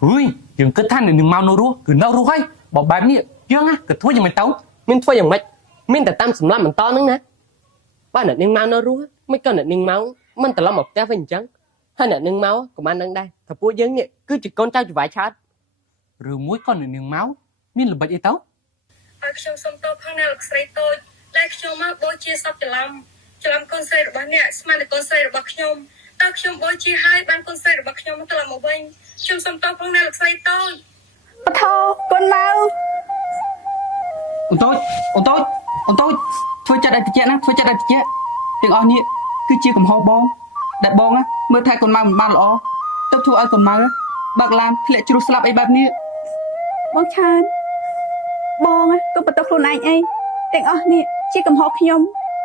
เฮ้ยยังกึศท่านหนึ่งเมาโนรัวคือเน่ารู้ให้บอกแบบนี้ยังอ่ะกึศทั่วยังไม่เต้าmình thôiอย่างไรmìnhแต่ตามสำลักมันต้อนึงนะบ้านน่ะนึ่งเมาเนารู้ไม่ก็น่ะนึ่งเมามันแต่ละหมกแก้เป็นจังให้น่ะนึ่งเมาcủaมันđang đâyถ้าพูดยังเนี่ยcứ chỉ con trai chỉ vài chát หรือมุ้ยก้อนหนึ่งเมามีหรือบัดไอเต้าខ្ញុំសូមតបផងណាលោកស្រីតូចដែលខ្ញុំមកបូជាសពច្រឡំកូនស្រីរបស់អ្នកស្មានតែកូនស្រីរបស់ខ្ញុំតើខ្ញុំបូជាហើយបានកូនស្រីរបស់ខ្ញុំត្រឡប់មកវិញខ្ញុំសូមតបផងណាលោកស្រីតូចปะโทคนเมาអូនតូចធ្វើចិត្តឲ្យតិចណាធ្វើចិត្តឲ្យតិចទាំងអស់នេះគឺជាកំហុសបងដែលបងមើលថែកូនម៉ៅមិនបានល្អទៅធ្វើឲ្យកូនម៉ៅបើកឡានធ្លាក់ជ្រុះស្លាប់អីបែបនេះបងឆានបងក៏បតខ្លួនឯងអីទាំងអស់នេះជាកំហុសខ្ញុំ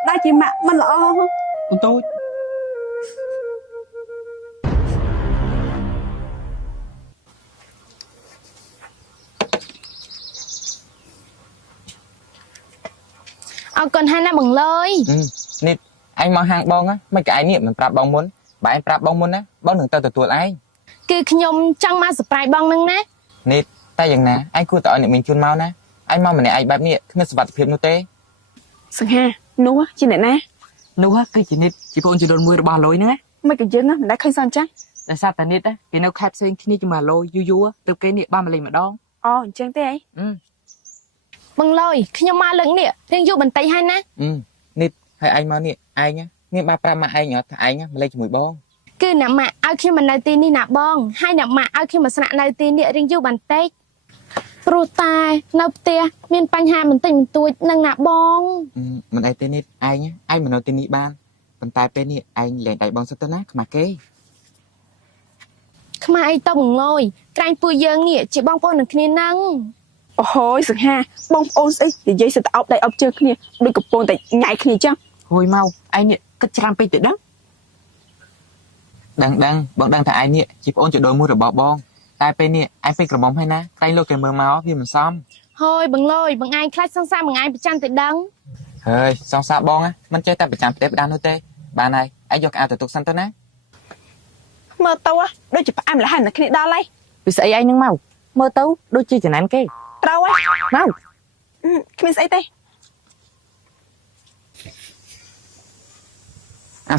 ដែលជាម៉ាក់មិនល្អអូនតូចเอาก่อนให้นะบังเลยนี่ไอ้มาห่างบองไม่กับไอ้เนี่ยมันปรับบ้องมุนบ่ายปรับบ้องมุนนะบ้องหนึ่งตัวไอ้คือขยมจังมาสปรายบ้องนึงนะนี่แต่อย่างนะไอ้กูต่อเนี่ยmình chunเมานะไอ้เมามันเนี่ยไอ้แบบนี้คือสวัสดิ์เพียบนู่เต้สังหานู้จีไหนนะนู้คือจีนิดจีพอนจะโดนมืระบาดลอยนึงไม่กี่เยอะนะมันได้เคยสอนจ้ะแต่ซาตานิดcái nào khép xuyênที่นี่จะมาลอยยูtừ cáiเนี่ยบ้านมาเลยมาดองอ๋อจังเต้บังเลยขยมมาเรื่องเนี่ยเรื่องอยู่บันไตให้นะนี่ให้ไอ้มาเนี่ยไอ้เนี่ยมาปรามาไอ้เนาะถ้าไอ้มาเลยจมูกบ้องคือหนักมาเอาขึ้นมาในตีนี่หนักบ้องให้หนักมาเอาขึ้นมาสนะในตีเนี่ยเรื่องอยู่บันไตปรูตายนับเตียมีปัญหามันติ่งตัวนังหนักบ้องมันไอ้เต้นี่ไอ้เนี่ยไอ้มันเอาเต้นี่บ้านปันตายเป็นนี่ไอ้แหล่งไต่บ้องสักตัวนะมาเก้ขมาไอ้ต้มเลยกลายปุยเยิงเนี่ยจีบ้องป้อนหนึ่งคืนนั่งโอ้โหสังหาบ้องโอนสิเดี๋ยวยัยจะเอาได้เอาเจอเนี่ยด้วยกับโปนแต่ใหญ่ขึ้นจังโหยเมาไอ้เนี่ยก็จะทำไปติดดังบอกดังแต่ไอ้เนี่ยจีบโอนจะโดนมือหรือบอกบ้องตายเป็นเนี่ยไอ้เป็นกระบอกให้นะใกล้โลกแกมือเมาพี่มันซ้ำเฮ้ยบังเลยบังไอ้คลาสซ่าบังไอ้ไปจันติดดังเฮ้ยสองซาบองมันใจแต่ไปจันเตะไปดันโนเต้บ้านไหนไอ้ยกเอาแต่ตุกสันตัวนะเมื่อตัวด้วยจะไปอ้ามละหันนะคณิตดาไล่วิสัยไอ้นึงเมาเมื่อเต้าด้วยจีจะนั่นเก้เราเมาคณิตไอ้เต้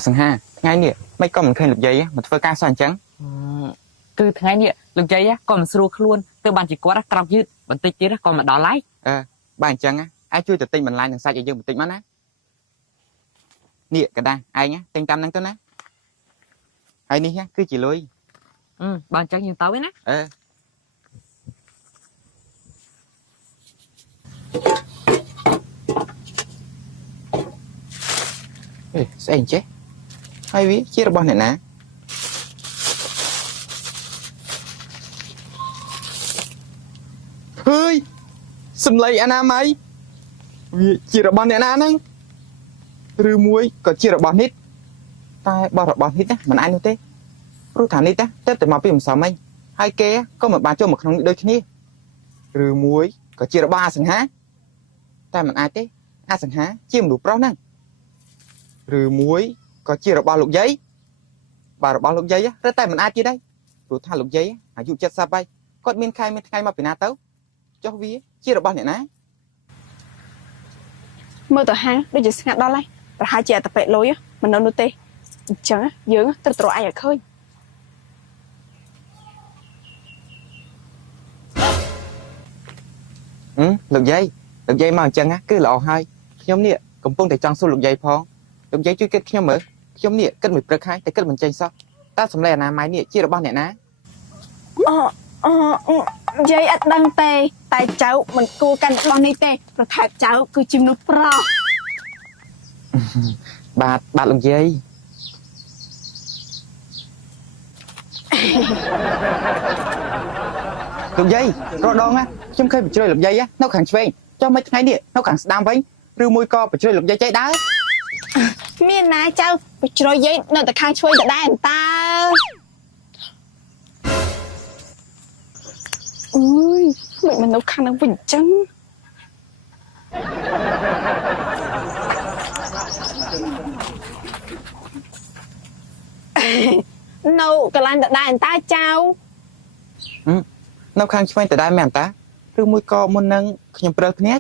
สังหาไงเนี่ยไม่ก็มันเคยหลุดใยมันเฟอร์การสอนจังคือไงเนี่ยหลุดใยก็มันสู้ขลุ่นตัวบานจีกว่ารักกรอบยืดบันติจีรักก็มันดอไล่บ้านจังไอ้ช่วยจะติงมันไล่หนังใส่จะยืมบันติมันนะเนี่ยกระด้างไอ้เงี้ยติงตามนั่งตัวนะไอ้นี่ฮะคือchỉ lôiบานจังยังเต้าไว้นะsao anh chết hay ví chia bao này nè ơi sầm lầy anh am ấy chia bao này nè nè rư muối còn chia bao nít ta bao nít á mình ai nuôi têรู้ฐานนี้แต่แต่มาเป็นสาวไม่ให้แกก็เหมือนบานโจมขนมโดยที่นี่หรือมุ้ยก็เจียร์บ้าสังหาแต่มันai thế aiสังหาเจียมดูเปล่านั่งหรือมุ้ยก็เจียร์บ้าลูกยัยบ้าลูกยัยแต่แต่มันaiเจียได้รู้ฐานลูกยัยอายุจัดซาไปก็มีใครมาเป็นนาเต้าเจ้าวีเจียร์บ้าเนี่ยนะเมื่อตัวห้างด้วยจะสังหาดอลไล่แต่หาเจียร์แต่เป็ดลอยมันนอนดูเตะจังเยอะตัวไอ้อยากเคยlục dây màu chân cứ lọ hai nhóm nịa cũng phong để trang số lục dây phong lục dây chui kết nhóm mở nhóm nịa cất mười bậc hai để cất mình chân sao ta sắm lè máy nịa chia được bao nịa ná dây ắt đăng tê tài cháu mình cô căn bao này tê rồi thẹp cháu cứ chim nút pro bà lục dây lục dây rồi đón chúng khơi bị chơi lục dây nó càng chơi cho mấy ngày điện nó càng đam vánh rư môi co bị chơi lục dây cháy đá miền này cháu bị chơi dây nó ta càng chơi đã đàn ta ui mình nó khăn nó vĩnh chân nâu cả lan đã đàn ta cháu នៅខាងឆ្វេងតដែរមែនតាឬមួយក៏មុននឹងខ្ញុំប្រើគ្នា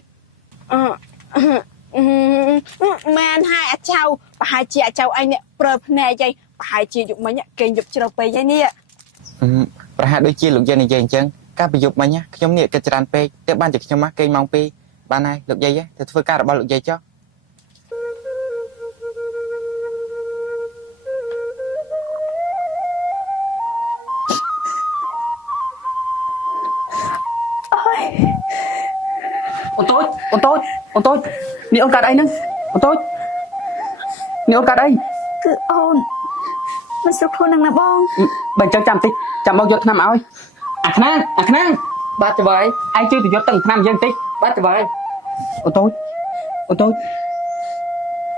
មែនហើយអាចៅប្រហែលជាអាចៅអញនេះប្រើភ្នែកឯងប្រហែលជាយុគមិញគេយប់ជ្រៅពេកហើយនេះ ប្រហែលដូចជាលោកយាយនិយាយអញ្ចឹងការប្រយុទ្ធមិញខ្ញុំនេះគិតច្រើនពេកតែបានជាខ្ញុំគេងម៉ោង2បានហើយលោកយាយទៅធ្វើការរបស់លោកយាយចុះ អូនតូចអូនតូចអូនតូចនេះអូនកាត់អីហ្នឹងអូនតូចនេះអូនកាត់អី គឺអូនមិនស្រួលខ្លួននឹងណាបង បើអញ្ចឹងចាំតិចចាំមកយកថ្នាំឲ្យអាខ្នាង បាទច្បាយ ឯងជួយទៅយកទឹកថ្នាំយើងតិច បាទច្បាយ អូនតូចអូនតូច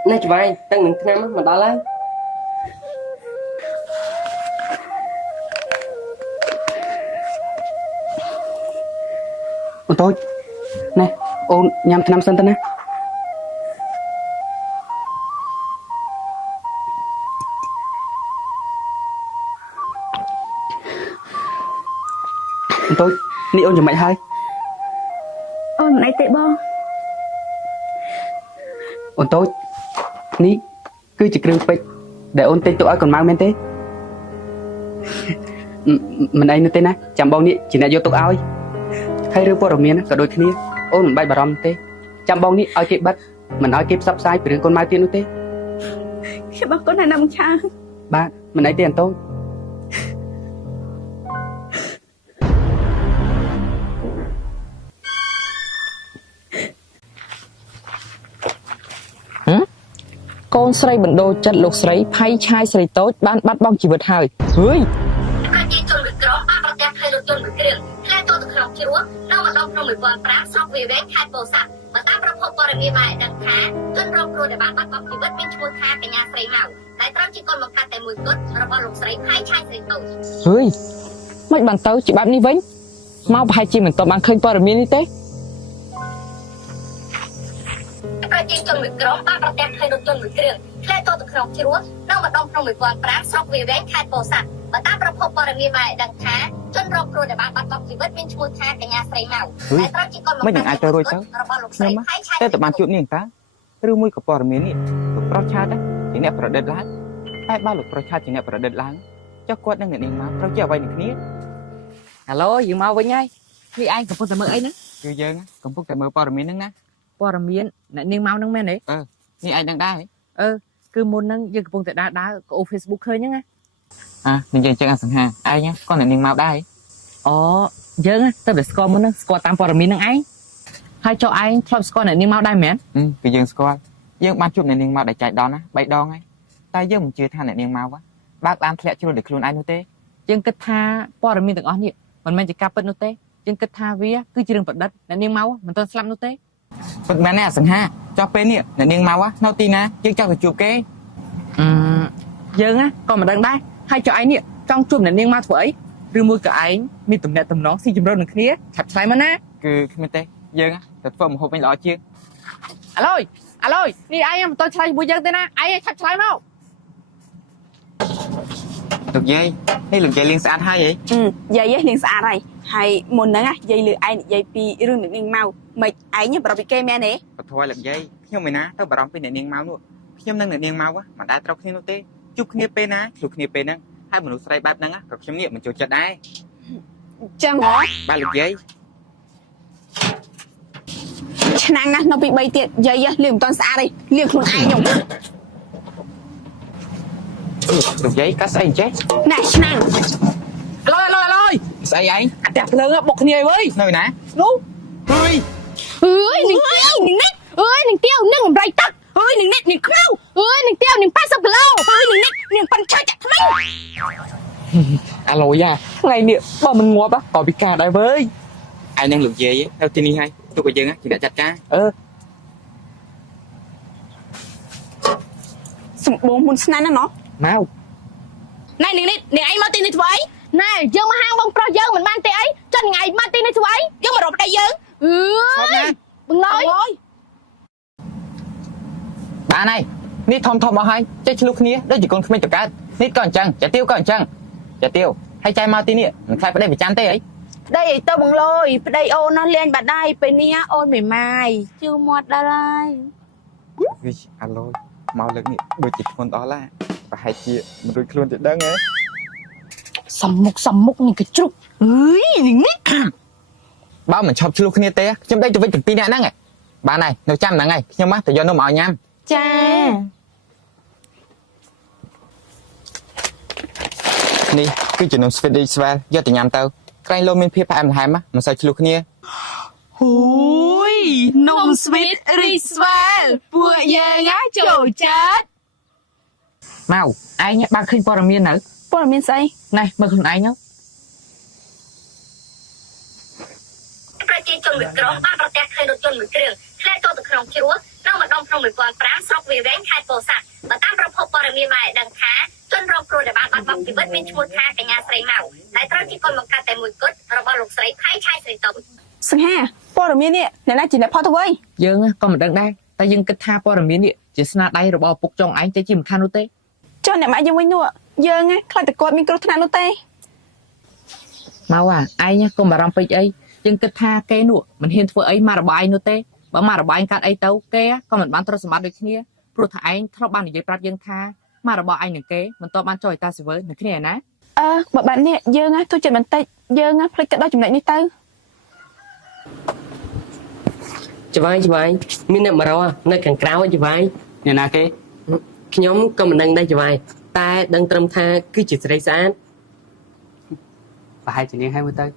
នេះច្បាយទាំងនឹងឆ្នាំមកដល់ហើយ អូនតូចណែអូនញ៉ាំថ្នាំសិនទៅណាអូនតូចនេះអូនយ៉ាងម៉េចហើយ អូនមិនអីទេបង អូនតូចនេះគឺជាគ្រឿងពេជ្រដែលអូនទិញទុកឲ្យកូនម៉ៅមែនទេ មិនអីនោះទេណាចាំបងនេះជាអ្នកយកទុកឲ្យហើយរឿងព័ត៌មានក៏ដូចគ្នាអូនមិនបាច់បារម្ភទេចាំបងនេះឲ្យគេបិទមិនឲ្យគេផ្សព្វផ្សាយពីរឿងកូនម៉ៅទៀតនោះទេ ខ្ញុំអរគុណណាស់ណាបងឆា បាទមិនអីទេអូនតូច កូនស្រីបណ្ដូលចិត្តលោកស្រីផៃឆាយស្រីតូចបានបាត់បង់ជីវិតហើយហឺយ ប្រជាជនមួយក្រុមបានប្រទះភ័យរថយន្តមួយគ្រឿងខ្លាចចូលទៅក្នុងជ្រោះនៅម្ដងក្នុង1005ស្រុកវាវែងខេត្តពោធិ៍សាត់បើតាមប្រភពព័ត៌មានបានដឹងថាជនរងគ្រោះដែលបានបាត់បង់ជីវិតមានឈ្មោះថាកញ្ញាស្រីម៉ៅដែលត្រូវជាកូនបង្កើតតែមួយគត់របស់លោកស្រីផៃឆាយស្រីតូច ហឺយមិនបានទៅជាបែបនេះវិញមកប្រហែលជាមិនតបានឃើញព័ត៌មាននេះទេ ប្រជាជនមួយក្រុមបានប្រទះភ័យរថយន្តមួយគ្រឿងខ្លាចចូលទៅក្នុងជ្រោះនៅម្ដងក្នុង1005ស្រុកវាវែងខេត្តពោធិ៍សាត់បើតាមប្រភពព័ត៌មានបានដឹងថាជនរងគ្រោះដែលបានបាត់បង់ជីវិតមានឈ្មោះថាកញ្ញាស្រីម៉ៅដែលត្រូវជាកូនបង្កើតតែមួយគត់របស់លោកស្រីផៃឆាយ តែបានជួបនាងតាឬមួយក៏ព័ត៌មាននេះលោកប្រុសឆាតជាអ្នកប្រឌិតឡើងតែបើលោកប្រុសឆាតជាអ្នកប្រឌិតឡើងចុះគាត់នឹងអ្នកនាងមកត្រូវជាអ្វីនឹងគ្នា ហេឡូយើងមកវិញហើយនេះឯងកំពុងតែមើលអីហ្នឹង គឺយើងកំពុងតែមើលព័ត៌មានហ្នឹងណា ព័ត៌មានអ្នកនាងមកហ្នឹងមែនទេ នេះឯងដឹងដែរ គឺមុនហ្នឹងយើងកំពុងតែដើរក៏អូ Facebook ឃើញហ្នឹងណា និយាយអញ្ចឹងអាសង្ហាឯងក៏អ្នកនាងមកដែរ អូយើងទៅតែស្គាល់មុនហ្នឹងស្គាល់តាមព័ត៌មានហ្នឹងឯងហើយចុះឯងធ្លាប់ស្គាល់អ្នកនាងមកដែរមែន គឺយើងស្គាល់យើងបានជួបអ្នកនាងមកដែលចែកដនណា3ដងហើយតែយើងមិនជឿថាអ្នកនាងមកបើកឡានធ្លាក់ជ្រុលដោយខ្លួនឯងនោះទេ យើងគិតថាព័ត៌មានទាំងអស់នេះមិនមែនជាការពិតនោះទេយើងគិតថាវាគឺជារឿងប្រឌិតអ្នកនាងមកមិនទាន់ស្លាប់នោះទេ ពិតមែនណាសង្ហាចុះពេលនេះអ្នកនាងមកនៅទីណាយើងចង់ទៅជួបគេ យើងក៏មិនដឹងដែរហើយចុះឯងនេះចង់ជួបអ្នកនាងមកធ្វើអីឬមួយក៏ឯងមានទំនាក់ទំនងស៊ីជម្រៅនឹងគ្នាឆាប់ឆ្លើយមកណា គឺគ្មានទេយើងទៅធ្វើម្ហូបវិញល្អជាង អាឡូយនេះឯងមិនតន់ឆ្លើយជាមួយយើងទេណាឯងឆាប់ឆ្លើយមក លោកយាយនេះលោកយាយលេងស្អាតហើយហី យាយលេងស្អាតហើយមុនហ្នឹងយាយលឺឯងនិយាយពីរឿងនឹងនាងមកមិនឯងប្រហែលពីគេមែនទេ បថយលោកយាយខ្ញុំមិនណាទៅបារម្ភពីអ្នកនាងមកនោះខ្ញុំនឹងអ្នកនាងមកមិនដែលត្រូវគ្នានោះទេជួបគ្នាពេលណាជួបគ្នាពេលហ្នឹងហើយមនុស្សស្រីបែបហ្នឹងក៏ខ្ញុំនេះមិនចូលចិត្តដែរ ចឹងហ៎ បាទលោកយាយ ឆ្នាំងនៅពី3ទៀតយាយលាងមិនទាន់ស្អាតទេលាងខ្លួនឯងខ្ញុំ លោកយាយកាត់ស្អីចេះ ណែឆ្នាំង អាឡូយ ស្អីឯង អាតែភ្លើងបុកគ្នាអីវើយ នៅណា នោះ ហឺយ នឹងនេះនឹងទៀវនឹងអំไรទឹកនឹងនេះនឹងខ្មៅនឹងទៀវនឹង80គីឡូនឹងនេះនឹងប៉ាន់ឆាចាក់ថ្មី អាឡូយថ្ងៃនេះបើមិនងាប់ក៏ពិការដែរវើយ ឯងនឹងលោកយាយនៅទីនេះហើយទុកឲ្យយើងជាអ្នកចាត់ការ សម្បូរមុនស្នាណាណោះ មក ណែនាងឯងមកទីនេះធ្វើអីណែយើងមកហាងបងប្រុសយើងមិនបានទេអីចុះថ្ងៃមកទីនេះធ្វើអីយើងមករកប្តីយើងបងឡយ បានហើយនេះធំមកហើយចេះឆ្លុះគ្នាដូចជាកូនក្មេងតកើតនេះក៏អញ្ចឹងចាទៀវក៏អញ្ចឹងចាទៀវហើយចែមកទីនេះមិនខ្លាចប្តីប្រចាំទេអី đây tao bằng lôi đây ô nó lên bà đây bên nia ôn mày mai chưa một đây វិអាឡូមកលើកនេះដូចជាធ្ងន់ដល់ឡាប្រហែលជាមិនរួចខ្លួនទេដឹងហ៎ sầm mục này cái trục ơi nít បើមិនឈប់ឆ្លោះគ្នាទេខ្ញុំដេកទៅវិញទាំងពីរនាក់ហ្នឹងឯងបានហើយនៅចាំហ្នឹងហើយខ្ញុំមកទៅយកនំឲ្យញ៉ាំ cha នេះគឺជានំស្វីតរីស្វែលយកទៅញ៉ាំទៅក្រែងលោមានភាពផ្អែមល្ហែមមិនសូវឆ្លោះគ្នា ui nồng sweet riswell ពួកយើងáចូលចិត្ត ម៉ៅឯងបើឃើញព័ត៌មាននៅ ព័ត៌មានស្អី ណែមើលខ្លួនឯងទៅ ប្រជាជនមួយក្រុមបានប្រទះឃើញរថយន្តមួយគ្រឿងឆ្លងចូលទៅក្នុងជ្រោះនៅម្ដុំក្នុង1005ស្រុកវាវែងខេត្តពោធិ៍សាត់បើតាមប្រភពព័ត៌មានមកឲ្យដឹងថាជនរងគ្រោះដែលបានបាត់បង់ជីវិតមានឈ្មោះថាកញ្ញាស្រីម៉ៅដែលត្រូវជាកូនបង្កើតតែមួយគត់របស់លោកស្រីផៃឆៃស្រីតុង សង្ហាព័ត៌មាននេះអ្នកណាជាអ្នកផុសទៅវិញ យើងក៏មិនដឹងដែរតែយើងគិតថាព័ត៌មាននេះជាស្នាដៃរបស់ឪពុកចុងឯងតែជាមិនខាននោះទេ ចុះអ្នកម៉ាក់យើងវិញនោះយើងខ្លាចតែគាត់មានគ្រោះថ្នាក់នោះទេ ម៉ៅឯងកុំបារម្ភពេកអីយើងគិតថាគេនោះមិនហ៊ានធ្វើអីមករបស់ឯងនោះទេបើមករបស់ឯងកាត់អីទៅគេក៏មិនបានទ្រព្យសម្បត្តិដូចគ្នាព្រោះថាឯងធ្លាប់បាននិយាយប្រាប់យើងថាមករបស់ឯងនឹងគេមិនតបបានចុះឲ្យតាស៊ីវើនឹងគ្នាណា បើបែបនេះយើងទោះចិត្តបន្តិចយើងភ្លេចទៅដល់ចំណុចនេះទៅ ច្បាយមានអ្នកមករកនៅខាងក្រៅច្បាយ អ្នកណាគេ ខ្ញុំក៏មិនដឹងដែរច្បាយតែដឹងត្រឹមថាគឺជាស្រីស្អាត ប្រហែលជានាងហើយមើលទៅ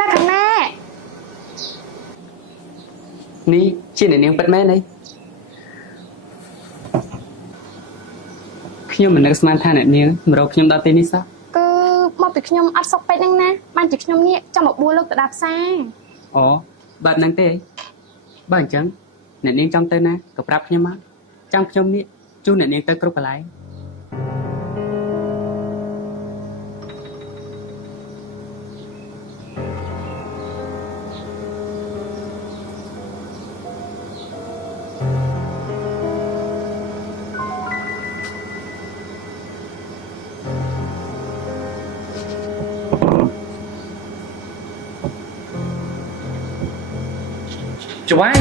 នៅខាងណា នេះជាអ្នកនាងពិតមែនទេខ្ញុំមិននឹកស្មានថាអ្នកនាងមករកខ្ញុំដល់ទីនេះសោះ គឺមកពីខ្ញុំអត់សុខពេកហ្នឹងណាបានជាខ្ញុំនេះចង់មកបួលលោកទៅដល់ផ្សារ អូបែបហ្នឹងទេបើអញ្ចឹងអ្នកនាងចង់ទៅណាក៏ប្រាប់ខ្ញុំមកចាំខ្ញុំនេះជួអ្នកនាងទៅគ្រប់កន្លែង ច្បាយ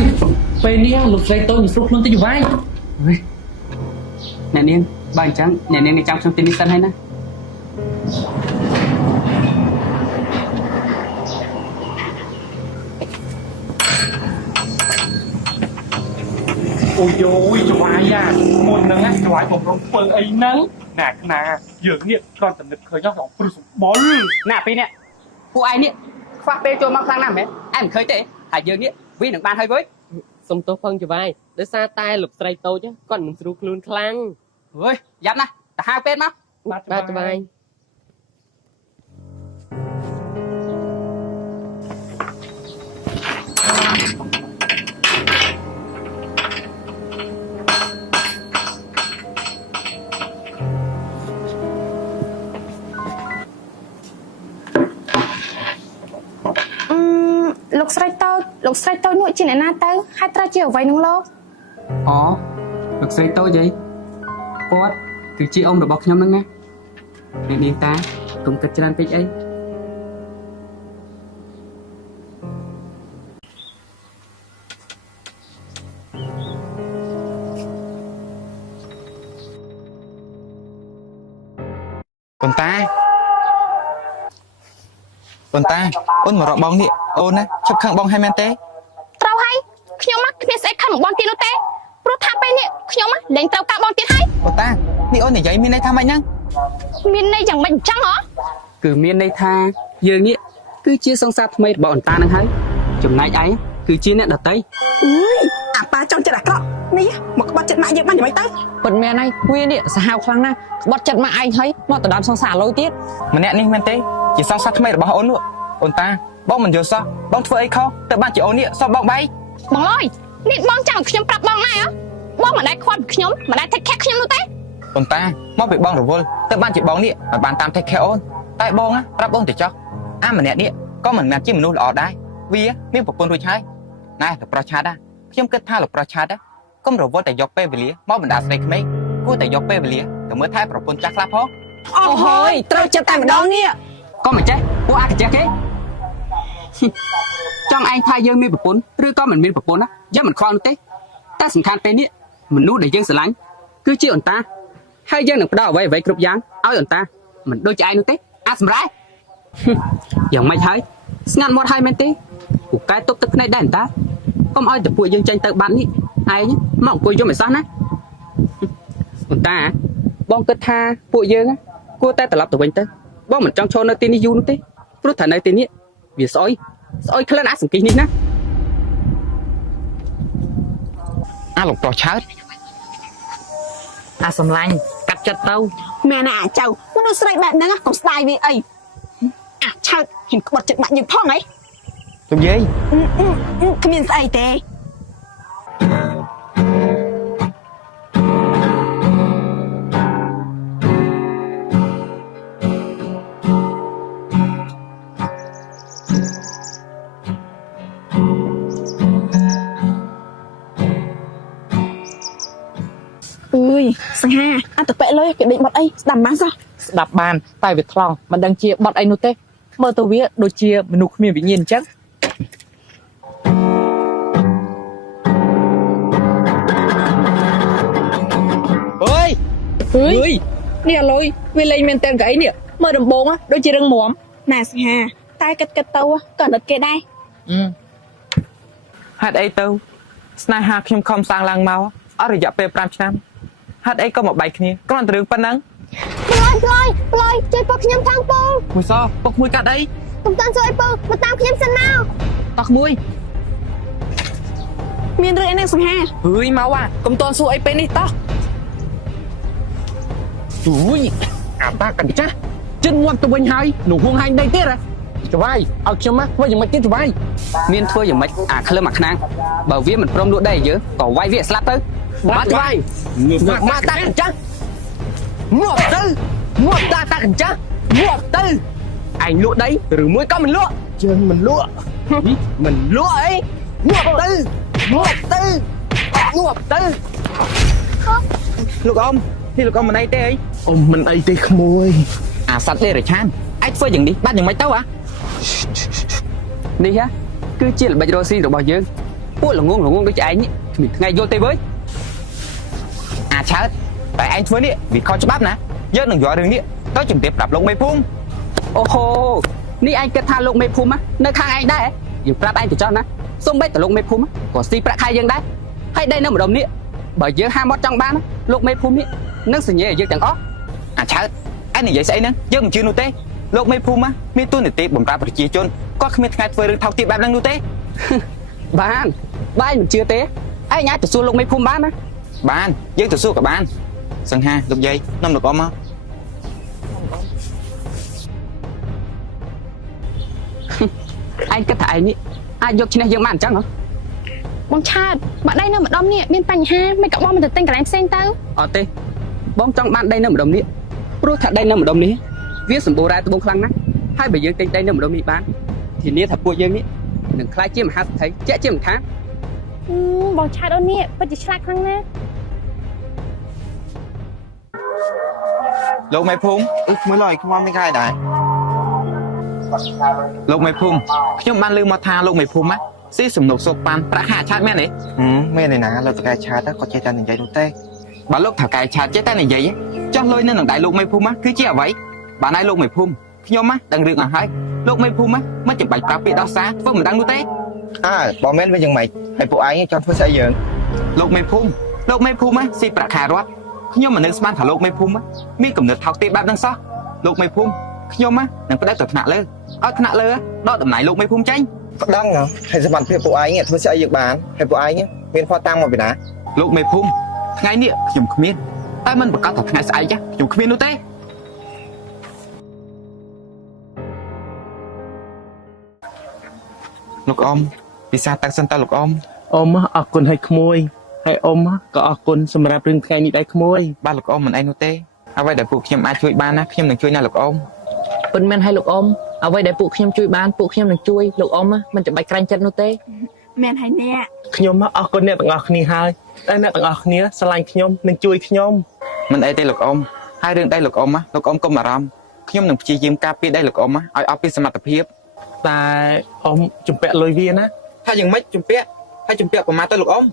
ពេលនេះលោកស្រីតូចមិនស្រុកខ្លួនទៅច្បាយ អ្នកនាងបើអញ្ចឹងអ្នកនាងចាំខ្ញុំទីនេះសិនហើយណា អូយយច្បាយមុនហ្នឹងច្បាយបំរុងធ្វើអីហ្នឹងណាក់ណាយើងនេះគ្រាន់តែនឹកឃើញដល់ព្រោះសម្បុរ ណាពីរនេះពួកឯងនេះខ្វះពេលចូលមកខ្លាំងណាស់មែនឯងមិនឃើញទេហើយយើងនេះវានឹងបានហើយវិញ សុំទោសផងច្បាយដោយសារតែលោកស្រីតូចគាត់មិនស្រួលខ្លួនខ្លាំង អើយយ៉ាប់ណាស់ទៅហៅពេទ្យមក បាទច្បាយ លោកស្រីតូចនោះជាអ្នកណាទៅហើយត្រូវជាអ្វីនឹងលោក អូលោកស្រីតូចអីគាត់គឺជាអ៊ំរបស់ខ្ញុំហ្នឹងណាអ្នកនាងតាកុំគិតច្រើនពេកអី ប៉ុន្តែអូនមករកបងនេះអូនណាឈប់ខឹងបងហើយមែនទេ ត្រូវហើយខ្ញុំមកគ្មានស្អីខំបងទៀតនោះទេព្រោះថាពេលនេះខ្ញុំលែងត្រូវការបងទៀតហើយ ប៉ុន្តែនេះអូននិយាយមានន័យថាម៉េចហ្នឹង មានន័យយ៉ាងម៉េចអញ្ចឹងហ៎ គឺមានន័យថាយើងនេះគឺជាសង្សារថ្មីរបស់អន្តានឹងហើយចំណែកឯងគឺជាអ្នកដតី អាប៉ាចង់ចិត្តអាក្រក់នេះមកក្បត់ចិត្តម៉ាក់យើងបានយ៉ាងម៉េចទៅ ពិតមែនហើយវានេះសាហាវខ្លាំងណាស់ក្បត់ចិត្តមកឯងហើយមកទៅដល់សង្សារលុយទៀតម្ នាក់នេះមែនទេសង្សារថ្មីរបស់អូននោះអូនតាបងមិនយល់សោះបងធ្វើអីខុសទៅបានជាអូននេះសោះបងបែក បងអើយនេះបងចង់ឲ្យខ្ញុំប្រាប់បងណាបងមិនដែលខ្វាត់ខ្ញុំមិនដែលថេកខែខ្ញុំនោះទេ ប៉ុន្តែមកពីបងរវល់ទៅបានជាបងនេះមិនបានតាមថេកខែអូនតែបងប្រាប់អូនទៅចោះអាម្នាក់នេះក៏មិនមែនជាមនុស្សល្អដែរវាមានប្រពន្ធរួចហើយណែលោកប្រុសឆាតខ្ញុំគិតថាលោកប្រុសឆាតកុំរវល់តែយកពេលវេលាមកបណ្ដាស្រីក្មេង គួរតែយកពេលវេលាទៅមើលថែប្រពន្ធចាស់ខ្លះផង អូហើយត្រូវចិត្តតែម្ដងនេះ ក៏មិនចេះពួកអាចចេះគេ ចង់ឯងថាយើងមានប្រពន្ធឬក៏មិនមានប្រពន្ធណាយើងមិនខ្វល់នោះទេតែសំខាន់ពេលនេះមនុស្សដែលយើងស្រឡាញ់គឺជាអន្តាហើយយើងនឹងផ្ដល់អ្វីៗគ្រប់យ៉ាងឲ្យអន្តាមិនដូចឯងនោះទេអាចសម្រេច យ៉ាងម៉េចហើយស្ងាត់មាត់ហើយមែនទេពូកែទប់ទឹកភ្នែកដែរអន្តាកុំឲ្យតែពួកយើងចេញទៅបាត់នេះឯងមកអង្គុយយំឲ្យសោះណា អន្តាបងគិតថាពួកយើងគួរតែត្រឡប់ទៅវិញទៅបងមិនចង់ឈរនៅទីនេះយូរនោះទេព្រោះថានៅទីនេះវាស្អុយក្លិនអាសង្កេះនេះណា អាលោកប្រុសឆើត អាសំឡាញ់កាត់ចិត្តទៅ មែនណាអាចៅមនុស្សស្រីបែបហ្នឹងកុំស្ដាយវាអីអាចឆើតហ៊ានក្បត់ចិត្តបាក់យើងផងហី លោកយាយ គ្មានស្អីទេ អើយសង្ហាអត់ទៅប៉ែលុយគេដេញបាត់អីស្ដាប់បានសោះ ស្ដាប់បានតែវាថ្លង់មិនដឹងជាបត់អីនោះទេមើលទៅវាដូចជាមនុស្សគ្មានវិញ្ញាណអញ្ចឹង អើយ នេះអលុយវាលេងមែនតែនកៅអីនេះមើលដំបងដូចជារឹងមាំណែសង្ហាតែគិតទៅក៏អត់គេដែរ ហេតុអីទៅស្នេហាខ្ញុំខំសាងឡើងមកអស់រយៈពេល5ឆ្នាំហេតុអីក៏មកបែកគ្នាគ្រាន់តែរឿងប៉ុណ្ណឹង ប្លយជួយពួកខ្ញុំខាងពង មួយសោះពុកមួយកាត់អី កុំតាន់ជួយពងមកតាមខ្ញុំសិនមក តោះមួយ មានរឿងអីហ្នឹងសង្ហា ហឺយមកកុំតន់សួរអីពេលនេះតោះអូយអាតាកញ្ចាស់ជិនងាប់ទៅវិញហើយនោះហួងហាញ់ដីទៀតហ៎ច្បាយឲ្យខ្ញុំមកធ្វើយ៉ាងម៉េចទៀតច្បាយ មានធ្វើយ៉ាងម៉េចអាក្លឹមអាខ្នាងបើវាមិនព្រមលក់ដីយើងក៏វាយវាស្លាប់ទៅ បាទច្បាយមកតាកញ្ចាស់ងាប់ទៅងាប់តាកញ្ចាស់ងាប់ទៅឯងលក់ដីឬមួយក៏មិនលក់យើងមិនលក់មិនលក់អីងាប់ទៅងាប់ទៅងាប់ទៅ លោកអ៊ំនេះលោកអ៊ំមិនអីទេអី អ៊ំមិនអីទេក្មួយ អាសត្វទេរឆានឯងធ្វើយ៉ាងនេះបាត់យ៉ាងម៉េចទៅហ៎ នេះគឺជាល្បិចរស់ស៊ីរបស់យើងពួកល្ងងដូចឯងនេះគ្មានថ្ងៃយល់ទេវើយ អាឆើតតែឯងធ្វើនេះវាខុសច្បាប់ណាយើងនឹងយករឿងនេះទៅជំរាបប្រាប់លោកមេភូមិ អូហូនេះឯងគិតថាលោកមេភូមិនៅខាងឯងដែរយើងប្រាប់ឯងទៅចោះណាសូម្បីតែលោកមេភូមិក៏ស៊ីប្រាក់ខែយើងដែរហើយដីនៅម្ដុំនេះបើយើងហាមាត់ចង់បានលោកមេភូមិនេះនឹងសញ្ញាឲ្យយើងទាំងអស់ អាឆើតឯងនិយាយស្អីហ្នឹងយើងមិនជឿនោះទេលោកមេភូមិមានទូនាទីបំរើប្រជាជនគាត់គ្មានថ្ងៃធ្វើរឿងថោកទាបបែបហ្នឹងនោះទេ បានបើឯងមិនជឿទេឯងអាចទៅសួរលោកមេភូមិបានណា បានយើងទៅសួរក៏បានសង្ហាលោកយាយនាំលោកអ៊ំមក ឯងគិតថាឯងនេះអាចយកឈ្នះយើងបានអញ្ចឹងហ៎ បងឆាតបាក់ដៃនៅម្ដុំនេះមានបញ្ហាមិនក៏បងមិនទៅទិញកន្លែងផ្សេងទៅ អត់ទេបងចង់បានដីនៅម្ដុំនេះព្រោះថាដីនៅម្ដុំនេះវាសម្បូររ៉ែត្បូងខ្លាំងណាស់ហើយបើយើងទិញដីនៅម្ដុំនេះបានធានាថាពួកយើងនេះនឹងក្លាយជាមហាសេដ្ឋីជាក់ជាមិនខាន បងឆាតអូននេះពិតជាឆ្លាតខ្លាំងណាស់ លោកមេភូមិមើលឲ្យខ្ញុំមិនកាយដែរលោកមេភូមិខ្ញុំបានឮមកថាលោកមេភូមិស៊ីសំណុកសុកបានប្រាក់ហាឆាតមែនទេមែនទេណាលោកតកែឆាតគាត់ចេះតែនិយាយនោះទេបើលោកតកែឆាតចេះតែនិយាយចោះលុយនៅនឹងដៃលោកមេភូមិគឺជាអ្វីបានហើយលោកមេភូមិខ្ញុំដឹងរឿងអស់ហើយលោកមេភូមិមិនចាំបាច់ប្រាប់ពាក្យដោះសារធ្វើមិនដឹងនោះទេបើមែនវាយ៉ាងម៉េចហើយពួកឯងចង់ធ្វើស្អីយើងលោកមេភូមិស៊ីប្រាក់ខែរដ្ឋខ្ញុំមិននឹកស្មានថាលោកមេភូមិមានកំណត់ថោកទាបបែបហ្នឹងសោះលោកមេភូមិខ្ញុំនឹងផ្ដិតទៅថ្នាក់លើឲ្យថ្នាក់លើដកតំណែងលោកមេភូមិចេញប្តឹងហើយសមត្ថភាពពួកឯងធ្វើស្អីយើងបានហើយពួកឯងមានផតតាំងមកពីណាលោកមេភូមិថ្ងៃនេះខ្ញុំគ្មានតែមិនប្រកាសថាថ្ងៃស្អែកខ្ញុំគ្មាននោះទេលោកអ៊ំពិសាតាំងសិនតើលោកអ៊ំ អ៊ំអរគុណឲ្យក្មួយហើយអ៊ំក៏អរគុណសម្រាប់រឿងថ្ងៃនេះដែរក្មួយ បាទលោកអ៊ំមិនអីនោះទេអ្វីដែលពួកខ្ញុំអាចជួយបានណាខ្ញុំនឹងជួយណាលោកអ៊ំ ពិនមែនឲ្យលោកអ៊ំអ្វីដែលពួកខ្ញុំជួយបានពួកខ្ញុំនឹងជួយលោកអ៊ំមិនចាំបាច់ក្រាញ់ចិត្តនោះទេ แม่นให้แน่ ខ្ញុំមកអរគុណអ្នកទាំងអស់គ្នាហើយតែអ្នកទាំងអស់គ្នាស្រឡាញ់ខ្ញុំនិងជួយខ្ញុំ មិនអីទេលោកអ៊ំហើយរឿងដីលោកអ៊ំលោកអ៊ំកុំបារម្ភខ្ញុំនឹងព្យាយាមការពារដីលោកអ៊ំឲ្យអស់ពីសមត្ថភាព តែអ៊ំជំពាក់លុយវាណា ថាយ៉ាងម៉េចជំពាក់ហើយជំពាក់ប្រមាណទៅលោកអ៊ំ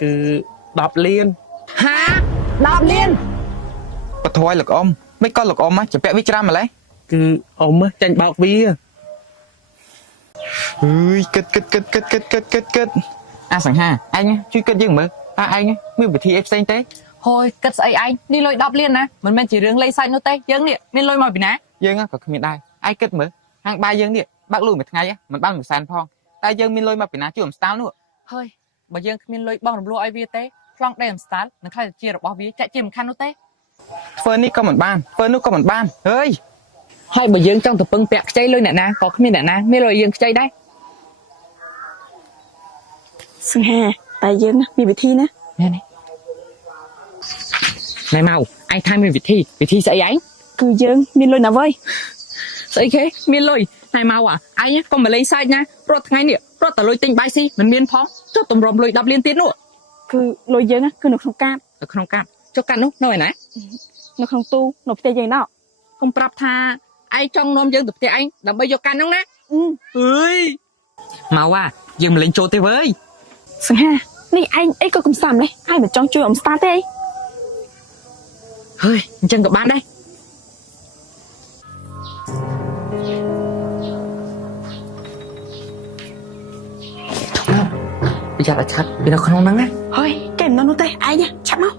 គឺ10លាន ហា10លាន បថយលោកអ៊ំមិនក៏លោកអ៊ំជំពាក់វាច្រើនម្ល៉េះ គឺអ៊ំចាញ់បោកវា អើយគិតអាសង្ហាអញជួយគិតយើងមើលតើឯងមានវិធីអីផ្សេងទេ ហូយគិតស្អីឯងនេះលុយ10លានណាមិនមែនជារឿងលេងសើចនោះទេយើងនេះមានលុយមកពីណា យើងក៏គ្មានដែរឯងគិតមើលហាងបាយយើងនេះបើកលុយមួយថ្ងៃមិនបានមួយសែនផងតែយើងមានលុយមកពីណាជួយអំស្តាវនោះ ហើយបើយើងគ្មានលុយបង់រំលោះឲ្យវាទេខ្លងដេអំស្តាល់នឹងខ្លាចជារបស់វាចាក់ជាមិនខាននោះទេ ធ្វើនេះក៏មិនបានធ្វើនោះក៏មិនបានហើយ ហើយបើយើងចង់ទៅពឹងពាក់ខ្ចីលុយអ្នកណាក៏គ្មានអ្នកណាមានលុយយើងខ្ចីដែរ សង្ហាតែយើងមានវិធីណា ណែនេះណែមកឯងថាមានវិធីស្អីឯង គឺយើងមានលុយណាវើយ ស្អីគេមានលុយណែមកឯងកុំមកលេងសើចណាព្រោះថ្ងៃនេះព្រោះតែលុយទិញបាយស៊ីមិនមានផងចុះតម្រុំលុយ10លានទៀតនោះ គឺលុយយើងគឺនៅក្នុងកាត នៅក្នុងកាតចុះកាតនោះនៅឯណា នៅក្នុងទូនៅផ្ទះយើងណោះ កុំប្រាប់ថាឯងចង់នាំយើងទៅផ្ទះឯងដើម្បីយកកាតនោះណា អើយមកយើងមិនលេងចូលទេវើយ សង្ហានេះឯងអីក៏កំសាម្លេះហើយមិនចង់ជួយអំស្តាទេអី ហើយអញ្ចឹងក៏បានដែរ bây giờ là chắc bây giờ không nắng đấy ហើយកែមិននៅនោះទេឯងឆាប់មក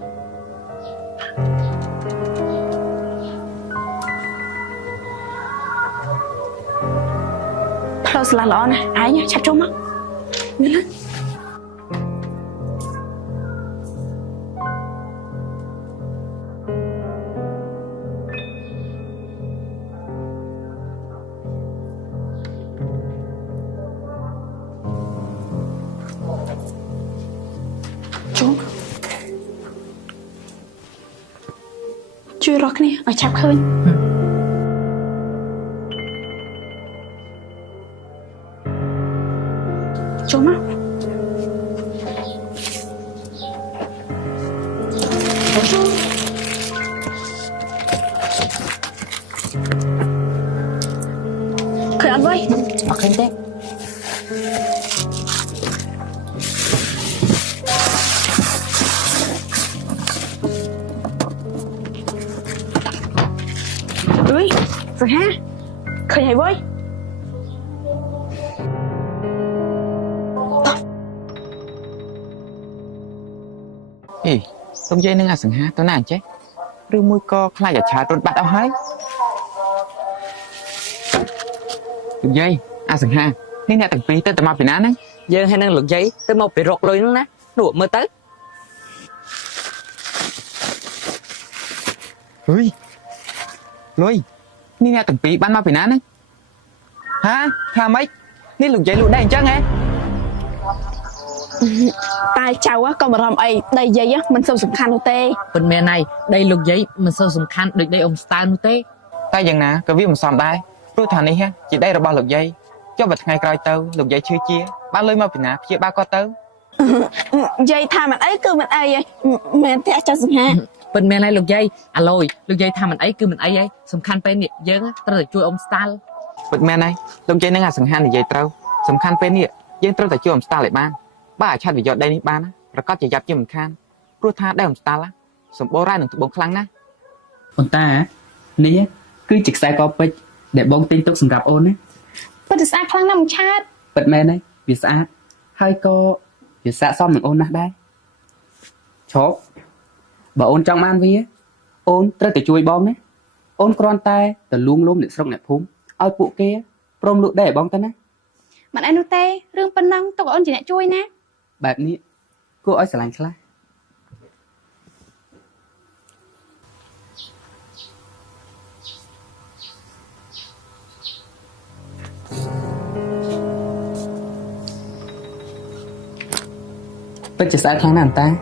ផ្លូវស្លាស់ល្អណាស់ឯងឆាប់ចូលមកមានណា ជួយរកគ្នាឲ្យឆាប់ឃើញចូលមកឃើញអត់វិញ អត់ឃើញទេ ơi rồi ha khơi hay với អេសុំយាយនឹងអាសង្ហាទៅណាអញ្ចេះឬមួយក៏ខ្លាចអាឆាតរត់បាត់អស់ហើយសុំយាយអាសង្ហានេះអ្នកទាំងពីរទៅតែមកពីណាហ្នឹង យើងហើយនឹងលោកយាយទៅមកពីរកលុយនោះណានោះមើលទៅ เฮ้ยលុយនេះអ្នកទាំងពីរបានមកពីណាហ្នឹងហាថាម៉េចនេះលោកយាយលក់ដែរអញ្ចឹងហ៎ តែចៅក៏បារម្ភអីដីយាយមិនសូវសំខាន់នោះទេ ពិតមែនហើយដីលោកយាយមិនសូវសំខាន់ដូចដីអ៊ំស្តើនោះទេ តែយ៉ាងណាក៏វាមិនសមដែរព្រោះថានេះជាដីរបស់លោកយាយចុះបើថ្ងៃក្រោយទៅលោកយាយឈឺជាបានលុយមកពីណាព្យាបាលគាត់ទៅ យាយថាមិនអីគឺមិនអីមែនទេចៅសង្ហា ពិតមែនហើយលោកយាយអាឡូយលោកយាយថាមិនអីគឺមិនអីហើយសំខាន់ពេលនេះយើងត្រូវតែជួយអ៊ំស្តាល់ ពិតមែនហើយលោកយាយនឹងអាសង្ហានិយាយត្រូវសំខាន់ពេលនេះយើងត្រូវតែជួយអ៊ំស្តាល់ឲ្យបានបើអាចឆាត់វិយោដីនេះបានប្រកាសជាយ៉ាប់ជាមិនខានព្រោះថាដីអ៊ំស្តាល់សម្បូររ៉ែនឹងត្បូងខ្លាំងណាស់ ប៉ុន្តែនេះគឺជាខ្សែកពេជ្រដែលបងទិញទុកសម្រាប់អូនណា ពិតស្អាតខ្លាំងណាស់មិនឆាត ពិតមែនទេវាស្អាតហើយក៏វាស័ក្តិសមនឹងអូនណាស់ដែរឈប់បើអូនចង់បានវាអូនត្រូវតែជួយបងណាអូនគ្រាន់តែទៅលួងលោមអ្នកស្រុកអ្នកភូមិឲ្យពួកគេព្រមលក់ដែរឲ្យបងទៅណា មិនអីនោះទេរឿងប៉ុណ្ណឹងទុកអូនជាអ្នកជួយណា បែបនេះគួរឲ្យស្រឡាញ់ខ្លះ ពិតជាស្អាតខ្លាំងណាស់តា ច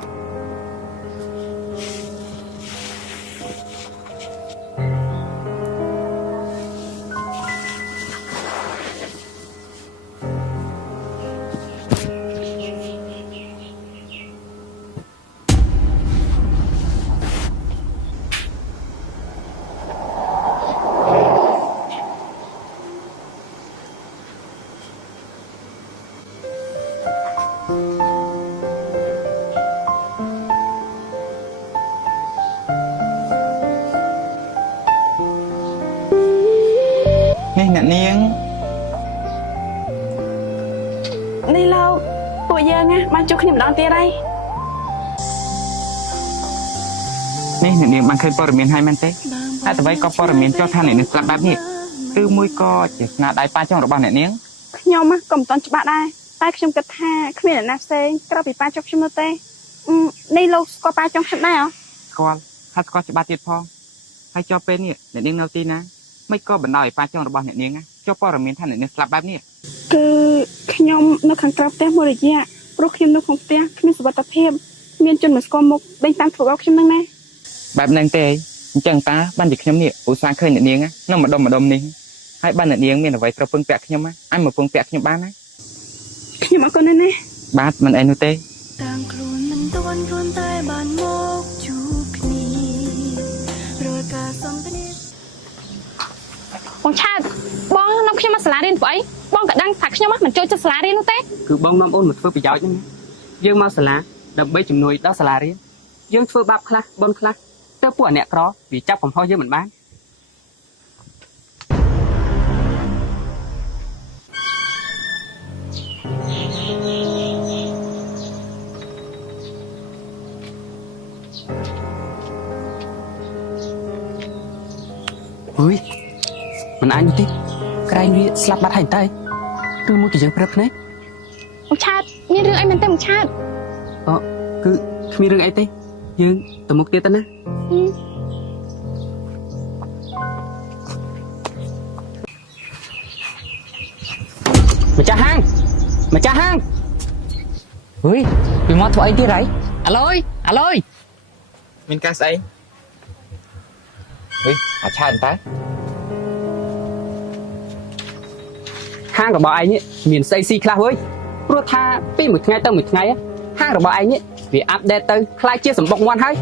នេះអ្នកនាង នេះលោកពួកយើងណាបានជួបគ្នាម្ដងទៀតហើយ នេះអ្នកនាងបានឃើញព័ត៌មានហើយមែនទេតែអ្វីក៏ព័ត៌មានចុះថាអ្នកនាងស្លាប់បែបនេះឬមួយក៏ជាស្នាដៃប៉ាចុងរបស់អ្នកនាង ខ្ញុំក៏មិនទាន់ច្បាស់ដែរតែខ្ញុំគិតថាគ្មានអ្នកណាផ្សេងក្រៅពីប៉ាចុកខ្ញុំនោះទេនេះលោកស្គាល់ប៉ាចុងខ្ញុំដែរហ៎ ស្គាល់ហើយស្គាល់ច្បាស់ទៀតផងហើយចុះពេលនេះអ្នកនាងនៅទីណាមិនក៏បណ្ដោយឲ្យប៉ាចុងរបស់អ្នកនាងចុះព័ត៌មានថាអ្នកនាងស្លាប់បែបនេះ គឺខ្ញុំនៅខាងក្រៅផ្ទះមួយរយៈព្រោះខ្ញុំនៅក្នុងផ្ទះគ្មានសុវត្ថិភាពមានជនមិនស្គាល់មុខដេញតាមធ្វើឲ្យខ្ញុំនឹងណា បែបហ្នឹងទេអញ្ចឹងតាបានជាខ្ញុំនេះឧស្សាហ៍ឃើញអ្នកនាងនៅម្ដុំនេះហើយបានអ្នកនាងមានអ្វីត្រូវពឹងពាក់ខ្ញុំអញមកពឹងពាក់ខ្ញុំបានណា ខ្ញុំអរគុណណាស់ បាទមិនអីនោះទេ តាំងខ្លួនមិនទាន់ខ្លួនតែបានមកជួបគ្នារួចការសន្ទនា បងឆាតបងនាំខ្ញុំមកសាលារៀនព្រោះអីបងក៏ដឹងថាខ្ញុំមិនចូលចិត្តសាលារៀននោះទេ គឺបងនាំអូនមកធ្វើប្រយោជន៍ហ្នឹងយើងមកសាលាដើម្បីជំនួយដល់សាលារៀនយើងធ្វើបាបខ្លះបនខ្លះទៅពួកអ្នកក្រវាចាប់កំហុសយើងមិនបាន អើយមិនអញទេក្រែងវាស្លាប់បាត់ហើយតែឬមួយក៏យើងព្រឹកភ្នែក បងឆាតមានរឿងអីមែនទេបងឆាត គឺគ្មានរឿងអីទេយើងទៅមុខទៀតទៅណាម្ចាស់ហាងហុយពីមកធ្វើអីទៀតហើយអាឡុយ មានការស្អីហុយអាចឆានតើ ហាងរបស់ឯងនេះមានស្អីស៊ីខ្លះហើយព្រោះថាពីមួយថ្ងៃទៅមួយថ្ងៃហាងរបស់ឯងនេះវាអាប់ដេតទៅខ្លាចជាសម្បុកមាន់ហើយ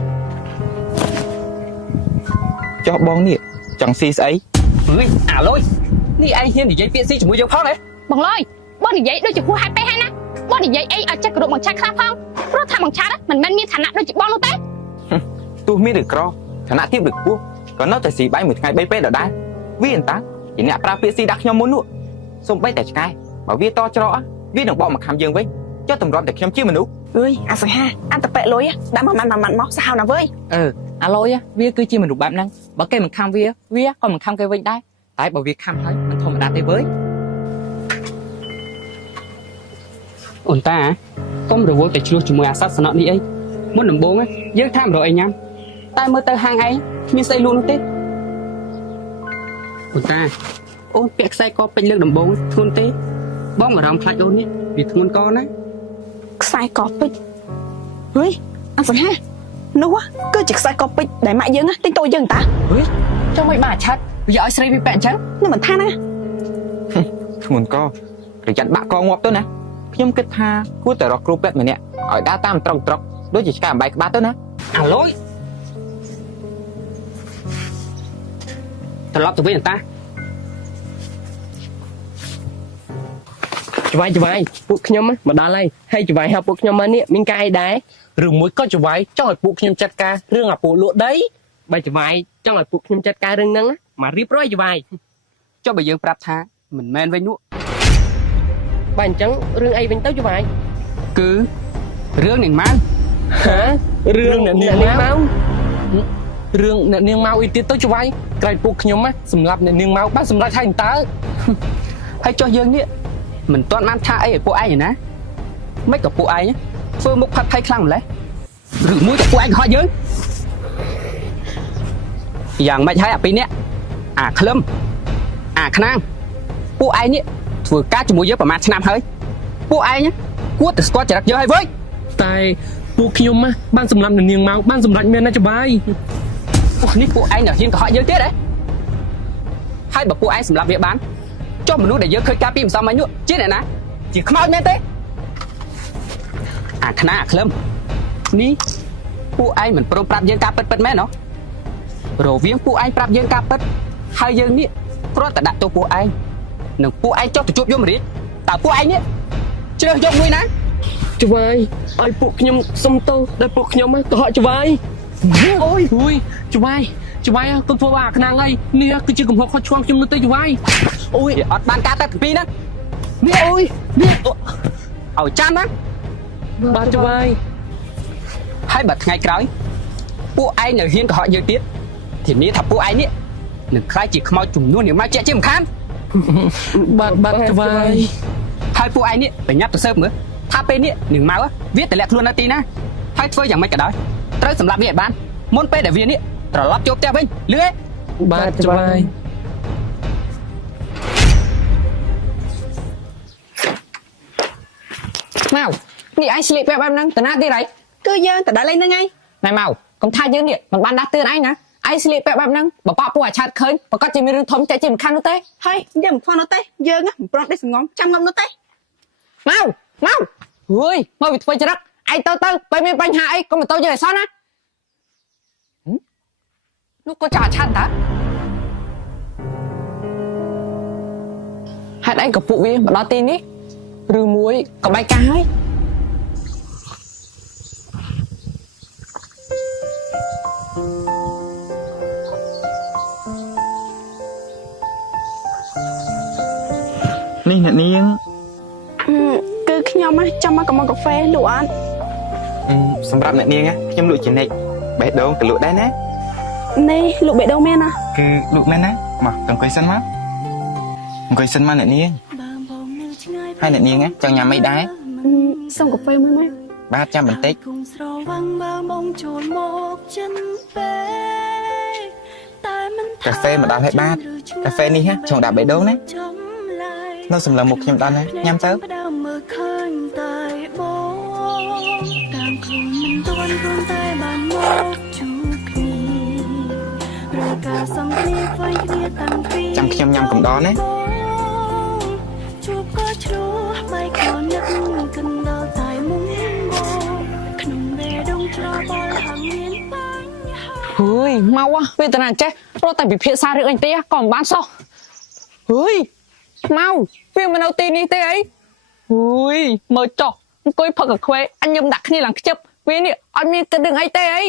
ចុះបងនេះចង់ស៊ីស្អី ហុយអាឡុយនេះឯងហ៊ាននិយាយពាក្យស៊ីជាមួយយើងផងទេ បងលុយបងនិយាយដូចជាហួសហេតុពេកហើយណាបងនិយាយអីឲ្យចិត្តគោរពបងឆាតខ្លះផងព្រោះថាបងឆាតមិនមែនមានឋានៈដូចជាបងនោះទេ ទោះមានឬក្រឋានៈទាបឬខ្ពស់ក៏នៅតែស៊ីបាយមួយថ្ងៃ3ពេលដដែលវាអន្តើជាអ្នកប្រើពាក្យស៊ីដាក់ខ្ញុំមុននោះសូម្បីតែឆ្កែបើវាតច្រកវានឹងបកមកខំយើងវិញចុះតម្រាំតែខ្ញុំជាមនុស្ស អើយអាសង្ហាអត់តប៉ែលុយដាក់មកមកសាហាវណាវើយ អាឡុយវាគឺជាមនុស្សបែបហ្នឹងបើគេមិនខំវាក៏មិនខំគេវិញដែរតែបើវាខំហើយមិនធម្មតាទេវើយ អូនតាកុំរវល់តែឆ្លោះជាមួយអាសត្វស្នក់នេះអីមុនដំបូងយើងថាមិនរកអីញ៉ាំតែមើលទៅហាងឯងគ្មានស្អីលក់នោះទេអូនតាអូនពាក់ខ្សែកពេញលើកដំបូងធ្ងន់ទេបងអារម្មណ៍ខ្លាចអូននេះវាធ្ងន់កណា ខ្សែកពេជ្រហុយអាសង្ហានោះគឺជាខ្សែកពេជ្រដែលម៉ាក់យើងទិញតូចយើងតា ហុយចុះមិនបានឆាត់វាឲ្យស្រីវាពាក់អញ្ចឹង នេះមិនថាណា ធ្ងន់កប្រយ័ត្នបាក់កងាប់ទៅណាខ្ញុំគិតថាគួរតែរកគ្រូពេទ្យម្នាក់ឲ្យដើរតាមត្រង់ដូចជាឆ្កែអំបែកក្បាលទៅណា អាឡុយត្រឡប់ទៅវិញអតា ច្បាយពួកខ្ញុំមកដល់ហើយច្បាយហៅពួកខ្ញុំមកនេះមានការអីដែរឬមួយក៏ច្បាយចង់ឲ្យពួកខ្ញុំចាត់ការរឿងអាពួកលក់ដីបើច្បាយចង់ឲ្យពួកខ្ញុំចាត់ការរឿងហ្នឹងមករៀបរយច្បាយ ចុះបើយើងប្រាប់ថាមិនមែនវិញនោះ បើអញ្ចឹងរឿងអីវិញទៅច្បាយ គឺរឿងនាងម៉ៅ រឿងអ្នកនាងម៉ៅរឿងអ្នកនាងម៉ៅអីទៀតទៅច្បាយក្រែងពួកខ្ញុំសម្រាប់អ្នកនាងម៉ៅបានសម្រាប់ហើយតើ ហើយចុះយើងនេះមិនទាន់បានថាអីឲ្យពួកឯងទេណាមិនក៏ពួកឯងធ្វើមុខផាត់ភ័យខ្លាំងម្ល៉េះឬមួយក៏ពួកឯងហត់យើងយ៉ាងម៉េចហើយអាពីរនាក់អាក្លឹមអាខ្នាងពួកឯងនេះធ្វើការជាមួយយើងប្រហែលឆ្នាំហើយពួកឯងគួរតែស្គាល់ចរិតយើងហើយវើយ តែពួកខ្ញុំបានសម្រាប់អ្នកនាងម៉ៅបានសម្រាប់មានណាច្បាយ នេះពួកឯងនៅហ៊ានកុហកយើងទៀតហ៎ហើយបើពួកឯងសម្រាប់វាបានចុះមនុស្សដែលយើងឃើញការពីម្សិលមិញនោះជាអ្នកណាជាខ្មោចមែនទេអាខ្នាអាក្លឹមនេះពួកឯងមិនព្រមប្រាប់យើងការពិតមែនហ៎រវាងពួកឯងប្រាប់យើងការពិតហើយយើងនេះគ្រាន់តែដាក់ទោសពួកឯងនឹងពួកឯងចុះទៅជួបយមរាជតើពួកឯងនេះជ្រើសយកមួយណា ច្បាយឲ្យពួកខ្ញុំសុំទោសដែលពួកខ្ញុំកុហកច្បាយ ហ ui chú vai con thua bà khả năng ấy nia cứ chưa cầm hộp khó choang trong nước tây chú vai ôi ọtបានការតែពីណានេះអូយនេះឲ្យចាំណា bà chú vai ហើយបើថ្ងៃក្រោយពួកឯងនៅហ៊ានកុហកយើងទៀតធានាថាពួកឯងនេះនឹងខ្លាចជាខ្មោចចំនួននេះមកជាមិនខាន bà chú vai ហើយពួកឯងនេះប្រញាប់ទៅស៊ើបមើលថាពេលនេះនឹងមកវាតម្លាក់ខ្លួននៅទីណាហើយធ្វើយ៉ាងម៉េចក៏ដោយត្រូវសម្លាប់វាឲ្យបានមុនពេលដែលវានេះត្រឡប់ចូលផ្ទះវិញលឺទេ bà chú vai មកនេះឯងស្លៀកពាក់បែបហ្នឹងតាណាទៀតហើយ គឺយើងទៅដល់ឯហ្នឹងហើយ ណែមកកុំថាយើងនេះមិនបានដាស់តឿនឯងណាឯងស្លៀកពាក់បែបហ្នឹងបបពួកអាឆាតឃើញប្រកាសជាមានរឿងធំចែកជាមិនខាននោះទេ ហើយយើងមិនខ្វល់នោះទេយើងមិនប្រន់ដេះសងំចាំងំនោះទេ មកអើយមកវាធ្វើច្រឹកឯងទៅបើមានបញ្ហាអីកុំទៅយើងឲ្យសោះណានោះក៏ចាឆាតតាហេតុអីក៏ពួកវាមកដល់ទីនេះឬមួយក៏បែកការហើយ នេះអ្នកនាង គឺខ្ញុំចាំមកកំងកាហ្វេលក់អត់ សម្រាប់អ្នកនាងខ្ញុំលក់ជានិច្ចបេះដូងក៏លក់ដែរណា នេះលក់បេះដូងមែនណា គឺលក់មែនណាមកអង្គុយសិនមកអង្គុយសិនមកអ្នកនាងហើយអ្នកនាងចង់ញ៉ាំអីដែរ សុំកាហ្វេមួយណា បាទចាំបន្តិច ស្រវាំងមើលមកចូលមកចិនពេតែមិន កាហ្វេមកដល់ហើយបាទកាហ្វេនេះចង់ដាក់បេះដូងណានៅសម្លឹងមុខខ្ញុំដល់ណាញ៉ាំទៅ មើលឃើញតែបងតាមខ្លួនមិនទាន់ខ្លួនតែបានមកជួបគ្នារកការសង្គ្នាខ្វាយគ្នាតាំងពី ចាំខ្ញុំញ៉ាំកំដរណា ជួបក៏ឆ្លោះបែកក៏នឹកកណ្ដោតែមុំមកក្នុងបេះដូងច្របល់ហាងមានបញ្ហា អើយមកវេទនាចេះរត់តែពិភាក្សារឿងអីទេក៏មិនបានសោះអើយមកវាមកនៅទីនេះទេអីអើយមើលចុះអង្គុយផឹកកាហ្វេអញញឹមដាក់គ្នាឡើងខ្ជិបវានេះអត់មានគិតរឿងអីទេអី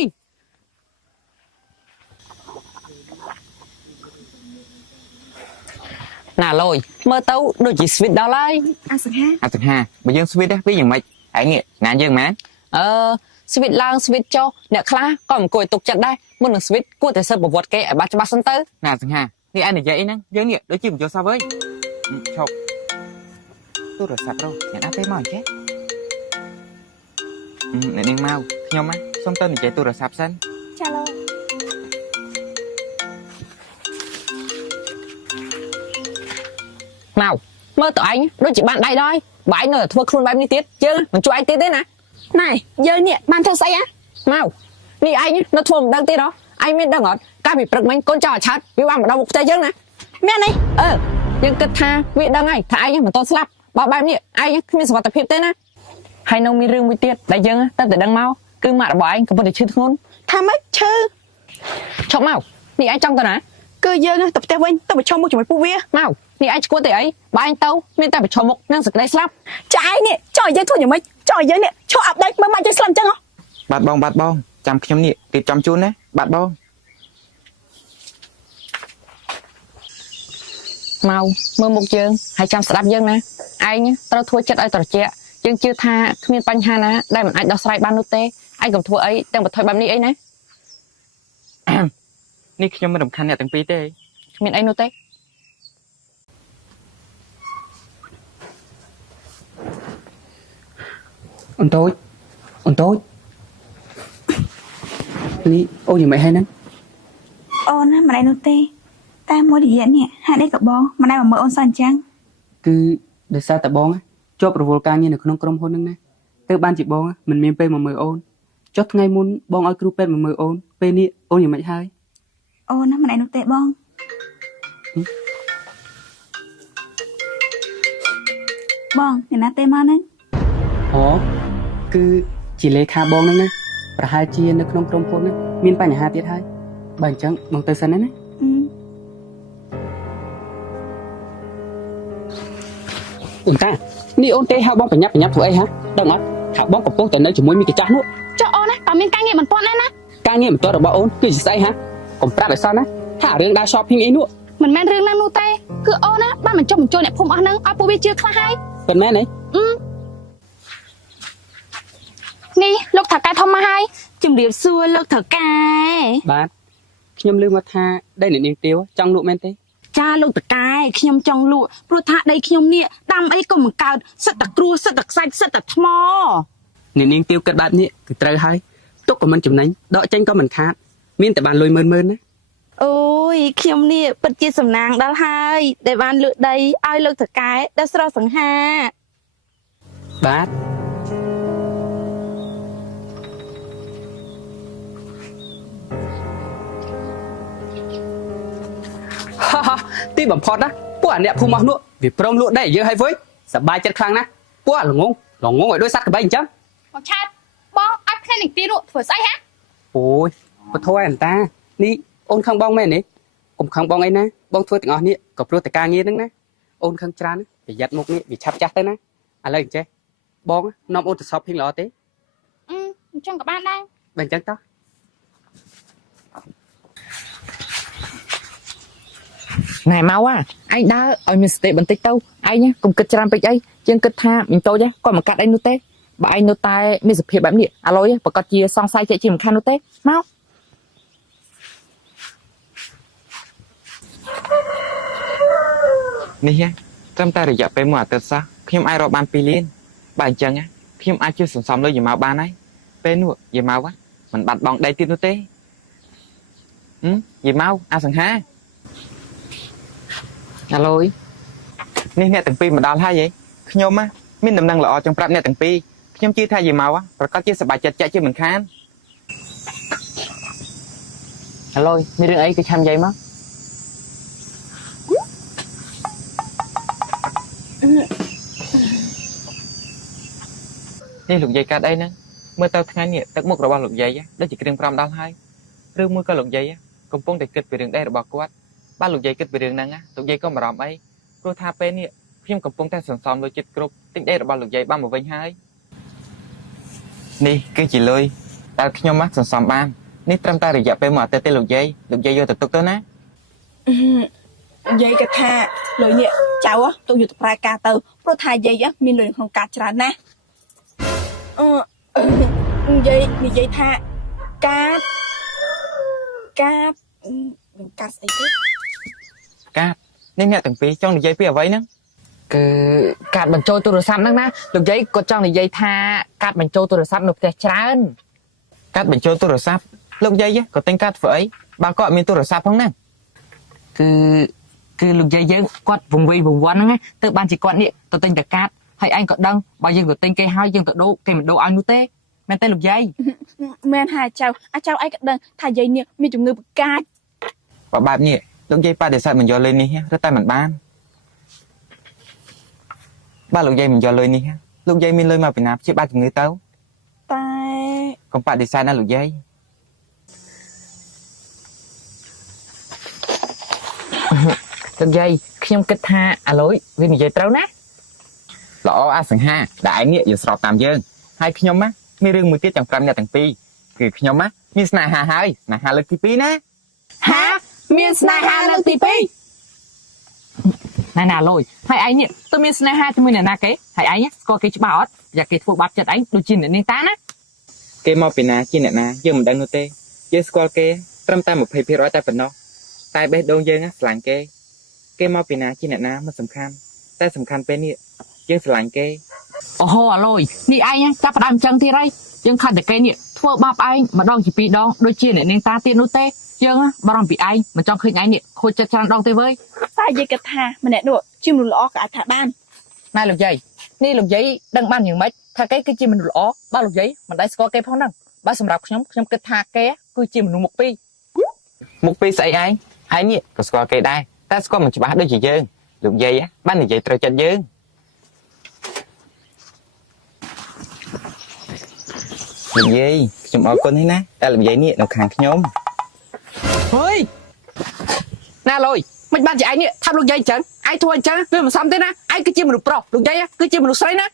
ណាលយមើលទៅដូចជាស្វីតដល់ហើយ អសង្ហា អត់ទាំងហាបើយើងស្វីតវាយ៉ាងម៉េចឯងនេះណាយើងមែន ស្វីតឡើងស្វីតចុះអ្នកខ្លះក៏អង្គុយទុកចិត្តដែរមុននឹងស្វីតគួរតែសើបប្រវត្តិគេឲ្យបានច្បាស់សិនទៅ ណាទាំងហានេះឯងនិយាយអីហ្នឹងយើងនេះដូចជាមិនយល់សោះវើយឈប់ទូរស័ព្ទរកអ្នកណាទេមកអញ្ចេះអ្នកនាងមកខ្ញុំសុំទៅនិយាយទូរស័ព្ទសិន ចាឡូ មកមើលតើឯងដូចជាបានដៃដល់បើឯងនៅតែធ្វើខ្លួនបែបនេះទៀតយើងមិនជួយឯងទៀតទេណា ណែយើងនេះបានធ្វើស្អីហ៎ មកនេះឯងនៅធ្វើមិនដឹងទៀតហ៎ឯងមានដឹងអត់កាលពីព្រឹកមិញកូនចៅអាឆាតវាបានមកដល់មុខផ្ទះយើងណាមែនទេយើងគិតថាវាដឹងហើយថាឯងមិនតន់ស្លាប់បើបែបនេះឯងគ្មានសុវត្ថិភាពទេណាហើយនៅមានរឿងមួយទៀតដែលយើងតែដឹងមកគឺម៉ាក់របស់ឯងកំពុងតែឈឺធ្ងន់ ថាម៉េចឈឺ ឈប់មកនេះឯងចង់ទៅណា គឺយើងទៅផ្ទះវិញទៅប្រជុំមុខជាមួយពួកវា មកនេះឯងឈួតទេអីបើឯងទៅមានតែប្រជុំមុខនឹងសេចក្តីស្លាប់ ចាឯងនេះចុះឲ្យយើងធ្វើយ៉ាងម៉េចចុះឲ្យយើងនេះឈប់អាប់ដេតមើលមកចេះស្លាប់អញ្ចឹងហ៎ បាទបងចាំខ្ញុំនេះរៀបចំជូនណាបាទបង មកមើលមុខយើងហើយចាំស្ដាប់យើងណាឯងត្រូវធ្វើចិត្តឲ្យត្រជាក់យើងជឿថាគ្មានបញ្ហាណាដែលមិនអាចដោះស្រាយបាននោះទេឯងកុំធ្វើអីទាំងបន្ថយបែបនេះអីណា នេះខ្ញុំមិនរំខានអ្នកទាំងពីរទេ គ្មានអីនោះទេ អូនតូចនេះអូនយ៉ាងម៉េចហើយហ្នឹង អូនណាមិនឯនោះទេតែមួយរយៈនេះហាក់នេះក៏បងមិនឯមកមើលអូនសោះអញ្ចឹង គឺដោយសារតែបងជាប់រវល់ការងារនៅក្នុងក្រុមហ៊ុនហ្នឹងណាទើបបានជាបងមិនមានពេលមកមើលអូនចុះថ្ងៃមុនបងឲ្យគ្រូពេទ្យមកមើលអូនពេលនេះអូនយ៉ាងម៉េចហើយ អូនណាមិនឯនោះទេបងបងអ្នកណាទេមកហ្នឹង អូគឺជាលេខាបងហ្នឹងណាប្រហែលជានៅក្នុងក្រុមហ៊ុនហ្នឹងមានបញ្ហាទៀតហើយបើអញ្ចឹងបងទៅសិនណា អូនតានេះអូនទេហៅបងបញ្ញាប់ធ្វើអីហ៎ដឹងអត់ថាបងកំពុងតែនៅជាមួយមីកចាស់នោះ ចុះអូនណាបើមានការងារបន្ទាន់ណា ការងារបន្ទាត់របស់អូនគឺជាស្អីហ៎កុំប្រាប់ឲ្យសោះណាថារឿងដើរ shopping អីនោះ មិនមែនរឿងហ្នឹងនោះទេគឺអូនណាបានបញ្ចុះបញ្ចូលអ្នកភូមិអស់ហ្នឹងឲ្យពួកវាជឿខ្លះហើយ ពិតមែនទេ នេះលោកថាកែធំមកហើយជំរាបសួរលោកថាកែ បាទខ្ញុំឮមកថាដីអ្នកនាងទាវចង់លក់មែនទេ ចាលោកតកែខ្ញុំចង់លក់ព្រោះថាដីខ្ញុំនេះដាំអីក៏មិនកើតសិតតែគ្រួសិតតែខ្សាច់សិតតែថ្ម អ្នកនាងទាវគិតបែបនេះគឺត្រូវហើយទុកក៏មិនចំណេញដកចេញក៏មិនខាតមានតែបានលុយម៉ឺនណា អូយខ្ញុំនេះពិតជាសំណាងដល់ហើយដែលបានលើកដីឲ្យលោកតកែដែលស្រស់សង្ហា បាទទីបំផុតណាពួកអ្នកភូមិមកនោះវាព្រមលក់ដីឲ្យយើងឲ្យវិញសប្បាយចិត្តខ្លាំងណាស់ពួកល្ងងឲ្យដូចសត្វក្បៃអញ្ចឹង មកឆាតបងឲ្យផ្នែកនេះទីនោះធ្វើស្អីហ៎ អូយពធអន្តានេះអូនខឹងបងមែនទេកុំខឹងបងអីណាបងធ្វើទាំងអស់នេះក៏ព្រោះតែការងារហ្នឹងណាអូនខឹងច្រើនប្រយ័ត្នមុខនេះវាឆាប់ចាស់ទៅណាឥឡូវអញ្ចេះបងនាំអូនទៅសອບភីងល្អទេ អញ្ចឹងក៏បានដែរ បើអញ្ចឹងតោះ ណែមកអញដើរឲ្យមានសតិបន្តិចទៅឯងកុំគិតច្រើនពេកអីជាងគិតថាមិញតូចក៏មិនកាត់អីនោះទេបើឯងនៅតែមានសភាពបែបនេះឥឡូវប្រកាសជាសង្ស័យជាមិនខាននោះទេមក នេះត្រឹមតែរយៈពេលមួយអាទិត្យសោះខ្ញុំអាចរកបាន2លានបើអញ្ចឹងខ្ញុំអាចជួយសន្សំលុយយាយម៉ៅបានហើយពេលនោះយាយម៉ៅមិនបាត់បង់ដីទៀតនោះទេយាយម៉ៅអាសង្ហាអាឡូយនេះអ្នកទាំងពីរមកដល់ហើយខ្ញុំមានដំណឹងល្អចង់ប្រាប់អ្នកទាំងពីរខ្ញុំជឿថាយាយម៉ៅប្រកាសជាសប្បាយចិត្តចាក់ជាមិនខានអាឡូយមានរឿងអីគឺឆាំយាយមក នេះលោកយាយកាត់អីហ្នឹងមើលទៅថ្ងៃនេះទឹកមុខរបស់លោកយាយដូចជាគ្រឿង5ដល់ហើយឬមួយក៏លោកយាយកំពុងតែគិតពីរឿងដែររបស់គាត់បើលោកយាយគិតពីរឿងហ្នឹងលោកយាយក៏បារម្ភអីព្រោះថាពេលនេះខ្ញុំកំពុងតែសន្សំលុយចិត្តគ្រប់ទិញដែររបស់លោកយាយបានមកវិញហើយនេះគឺជាលុយដែលខ្ញុំសន្សំបាននេះត្រឹមតែរយៈពេលមួយអាទិត្យទេលោកយាយយកទៅទុកទៅណា យាយក៏ថាលុយនេះចៅទុកយកទៅប្រើការទៅព្រោះថាយាយមានលុយក្នុងការច្រើនណាស់យាយនិយាយថាការស្អីទេការនេះអ្នកទាំងពីរចង់និយាយពីអ្វីហ្នឹង គឺកាត់បញ្ចូលទូរស័ព្ទហ្នឹងណាលោកយាយគាត់ចង់និយាយថាកាត់បញ្ចូលទូរស័ព្ទនៅផ្ទះច្រើន កាត់បញ្ចូលទូរស័ព្ទលោកយាយក៏ទិញកាត់ធ្វើអីបើគាត់អត់មានទូរស័ព្ទផងណា គឺលោកយាយយើងគាត់វង្វេងវង្វាន់ហ្នឹងទៅបានជាគាត់នេះទៅទិញតែកាត់ហើយឯងក៏ដឹងបើយើងទៅទិញគេហើយយើងទៅដូរគេមិនដូរឲ្យនោះទេមែនទេលោកយាយ មែនហើយចៅអីក៏ដឹងថាយាយនេះមានជំងឺផ្កាច បើបែបនេះលោកយាយបដិសេធមិនយកលុយនេះឬតែមិនបានបើលោកយាយមិនយកលុយនេះលោកយាយមានលុយមកពីណាព្យាបាលជំងឺទៅតែកុំបដិសេធណាលោកយាយ លោកយាយខ្ញុំគិតថាអាឡូយវានិយាយត្រូវណា ល្អអាសង្ហាដែលឯងនេះយកស្របតាមយើងហើយខ្ញុំមានរឿងមួយទៀតចង់ប្រាប់អ្នកទាំងពីរគឺខ្ញុំមានស្នេហាហើយស្នេហាលើកទី2ណា ហាមានស្នេហាលើកទី2ណាឡូយហើយឯងនេះទៅមានស្នេហាជាមួយអ្នកណាគេហើយឯងស្គាល់គេច្បាស់អត់យ៉ាគេធ្វើបាបចិត្តឯងដូចជាអ្នកនាងតាណា គេមកពីណាជាអ្នកណាយើងមិនដឹងនោះទេយើងស្គាល់គេត្រឹមតែ 20% តែប៉ុណ្ណោះតែបេះដូងយើងស្រឡាញ់គេមកពីណាជាអ្នកណាមិនសំខាន់តែសំខាន់ពេលនេះយើងស្រឡាញ់គេ អូហូអាឡូយនេះឯងចាប់ផ្ដើមចឹងទៀតហើយយើងខាត់តែគេនេះធ្វើបាបឯងម្ដងជា2ដងដូចជាអ្នកនាងតាទៀតនោះទេយើងបារម្ភពីឯងមិនចង់ឃើញឯងនេះខូចចិត្តច្រើនដងទេវើយ តែយាយគិតថាម្នាក់នោះជាមនុស្សល្អក៏អាចថាបាន ណែលោកយាយនេះលោកយាយដឹងបានយ៉ាងម៉េចថាគេគឺជាមនុស្សល្អបើលោកយាយមិនដែលស្គាល់គេផងហ្នឹងបើសម្រាប់ខ្ញុំគិតថាគេគឺជាមនុស្សមុខពីរ មុខពីរស្អីឯងនេះក៏ស្គាល់គេដែរតែស្គាល់មិនច្បាស់ដូចជាយើងលោកយាយបាននិយាយត្រូវចិត្តយើងលោកយាយខ្ញុំអរគុណណាស់តែលោកយាយនេះនៅខាងខ្ញុំ ហើយណាឡូយមិនបានជាឯងនេះថាលោកយាយចឹងឯងធ្វើអញ្ចឹងវាមិនសមទេណាឯងគឺជាមនុស្សប្រុសលោកយាយគឺជាមនុស្សស្រីណា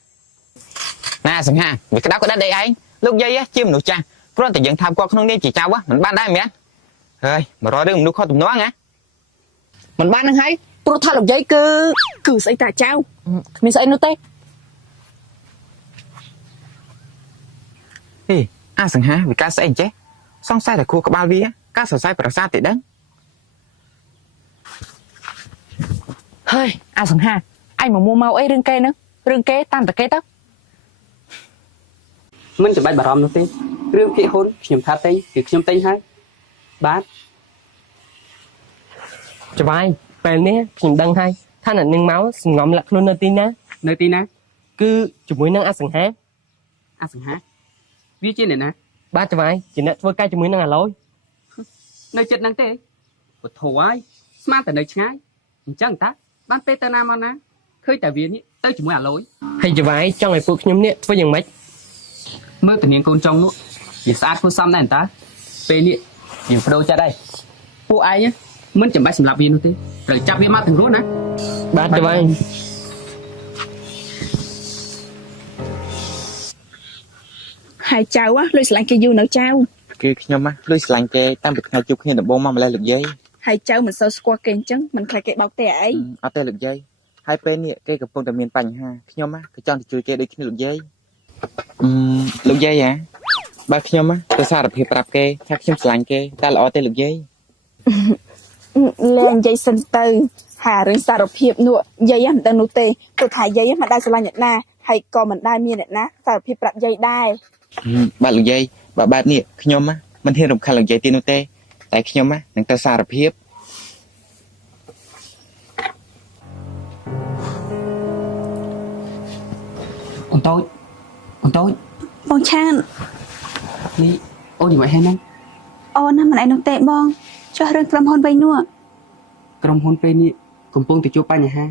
ណាសង្ហាវាក្តៅក្តាត់អីឯងលោកយាយជាមនុស្សចាស់ គ្រាន់តែយើងថាគាត់ក្នុងនាមជាចៅមិនបានដែរមែនហើយ100រឿងមនុស្សខុសទំនាស់ណាមិនបាននឹងហើយព្រោះថាលោកយាយគឺស្អីតាចៅគ្មានស្អីនោះទេហេអាសង្ហាវាកើតស្អីអញ្ចេះសង្ស័យតែគួរក្បាលវាការសរសៃប្រសាទទេដឹងហើយអាសង្ហាអញមកមកអីរឿងគេហ្នឹងរឿងគេតាមតែគេទៅមិនចាំបាច់បារម្ភនោះទេរឿងភាគហ៊ុនខ្ញុំថាទិញគឺខ្ញុំទិញហើយបាទច្បាយពេលនេះខ្ញុំដឹងហើយថាអ្នកនឹងមកសងំលាក់ខ្លួននៅទីណាគឺជាមួយនឹងអសង្ហាវាជាអ្នកណាបាទច្បាយជាអ្នកធ្វើការជាមួយនឹងអាឡូយនៅចិត្តហ្នឹងទេពធហើយស្មានតែនៅឆ្ងាយអញ្ចឹងតាបានពេលទៅណាមកណាឃើញតែវានេះទៅជាមួយអាឡូយហើយច្បាយចង់ឲ្យពួកខ្ញុំនេះធ្វើយ៉ាងម៉េចមើលតានាងកូនចុងនោះវាស្អាតគួរសមដែរតាពេលនេះវាបដូរចិត្តហើយពួកឯងមិនចាំបាច់សម្លាប់វានោះទេត្រូវចាប់វាមកទាំងរស់ណាបាទច្បាយហើយចៅលុយស្រឡាញ់គេយូរនៅចៅគឺខ្ញុំលុយស្រឡាញ់គេតាំងពីថ្ងៃជួបគ្នាដំបូងមកម្លេះលោកយាយហើយចៅមិនសូវស្គាល់គេអញ្ចឹងមិនខ្លាចគេបោកទេអីអត់ទេលោកយាយហើយពេលនេះគេកំពុងតែមានបញ្ហាខ្ញុំក៏ចង់ទៅជួយគេដូចគ្នាលោកយាយលោកយាយបើខ្ញុំទៅសារភាពប្រាប់គេថាខ្ញុំស្រឡាញ់គេតែល្អទេលោកយាយលែងនិយាយសិនទៅហារឿងសារភាពនោះយាយមិនដឹងនោះទេព្រោះថាយាយមិនដែលស្រឡាញ់អ្នកណាហើយក៏មិនដែលមានអ្នកណាសារភាពប្រាប់យាយដែរបាទលោកយាយបើបែបនេះខ្ញុំមិនហ៊ានរំខានលោកយាយទៀតនោះទេតែខ្ញុំនឹងទៅសារភាពអូនតូចបងឆាននេះអូនយ៉ាងម៉េចហើយហ្នឹងអូនមិនឯនោះទេបងចុះរឿងក្រុមហ៊ុនវិញនោះក្រុមហ៊ុនពេលនេះកំពុងតែជួបបញ្ហា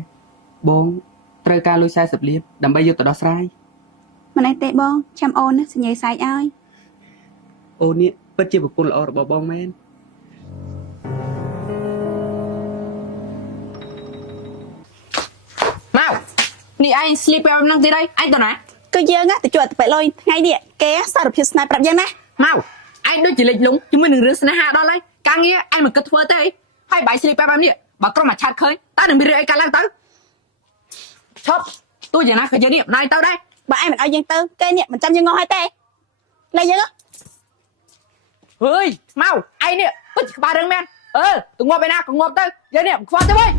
បងត្រូវការលុយ40លានដើម្បីយកទៅដោះស្រាយមិនឯទេបងចាំអូនសញ្ញេសាយឲ្យអូននេះពិតជាប្រពន្ធល្អរបស់បងមែនមកនេះឯងស្លីបពេលហ្នឹងទៀតហើយឯងទៅណាគឺយើងទៅជួបទៅលុយថ្ងៃនេះគេសារភាពស្នេហ៍ប្រាប់យើងណាមកឯងដូចជាលេចលងជាមួយនឹងរឿងស្នេហាដល់ហើយការងារឯងមិនគិតធ្វើទេហើយបាយស្លីបពេលបែបនេះបើក្រុមអាឆាតឃើញតើនឹងមានរឿងអីកើតឡើងទៅឈប់ទោះយ៉ាងណាក៏យើងនេះមិនដែរទៅដែរបើឯងមិនឲ្យយើងទៅគេនេះមិនចាំយើងងល់ហើយទេលេយើងហើយមកឯងនេះពិតក្បាលរឿងមែនទៅងាប់ឯណាក៏ងាប់ទៅយើងនេះមិនខ្វល់ទេវិញ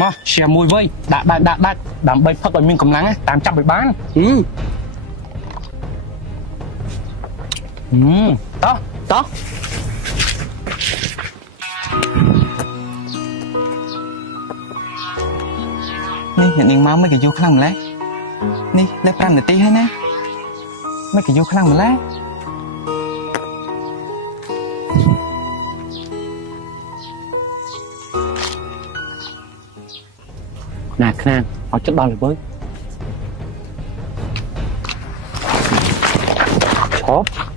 មកជាមួយវិញដាក់ដើម្បីផឹកឲ្យមានកម្លាំងតាមចាប់ឲ្យបានតោះនេះអ្នកនាងមកមិនក៏យូរខ្លាំងម្ល៉េះនេះលើ5នាទីហើយណាមិនក៏យូរខ្លាំងម្ល៉េះណាខ្នាងឲ្យចិត្តដល់លើឈប់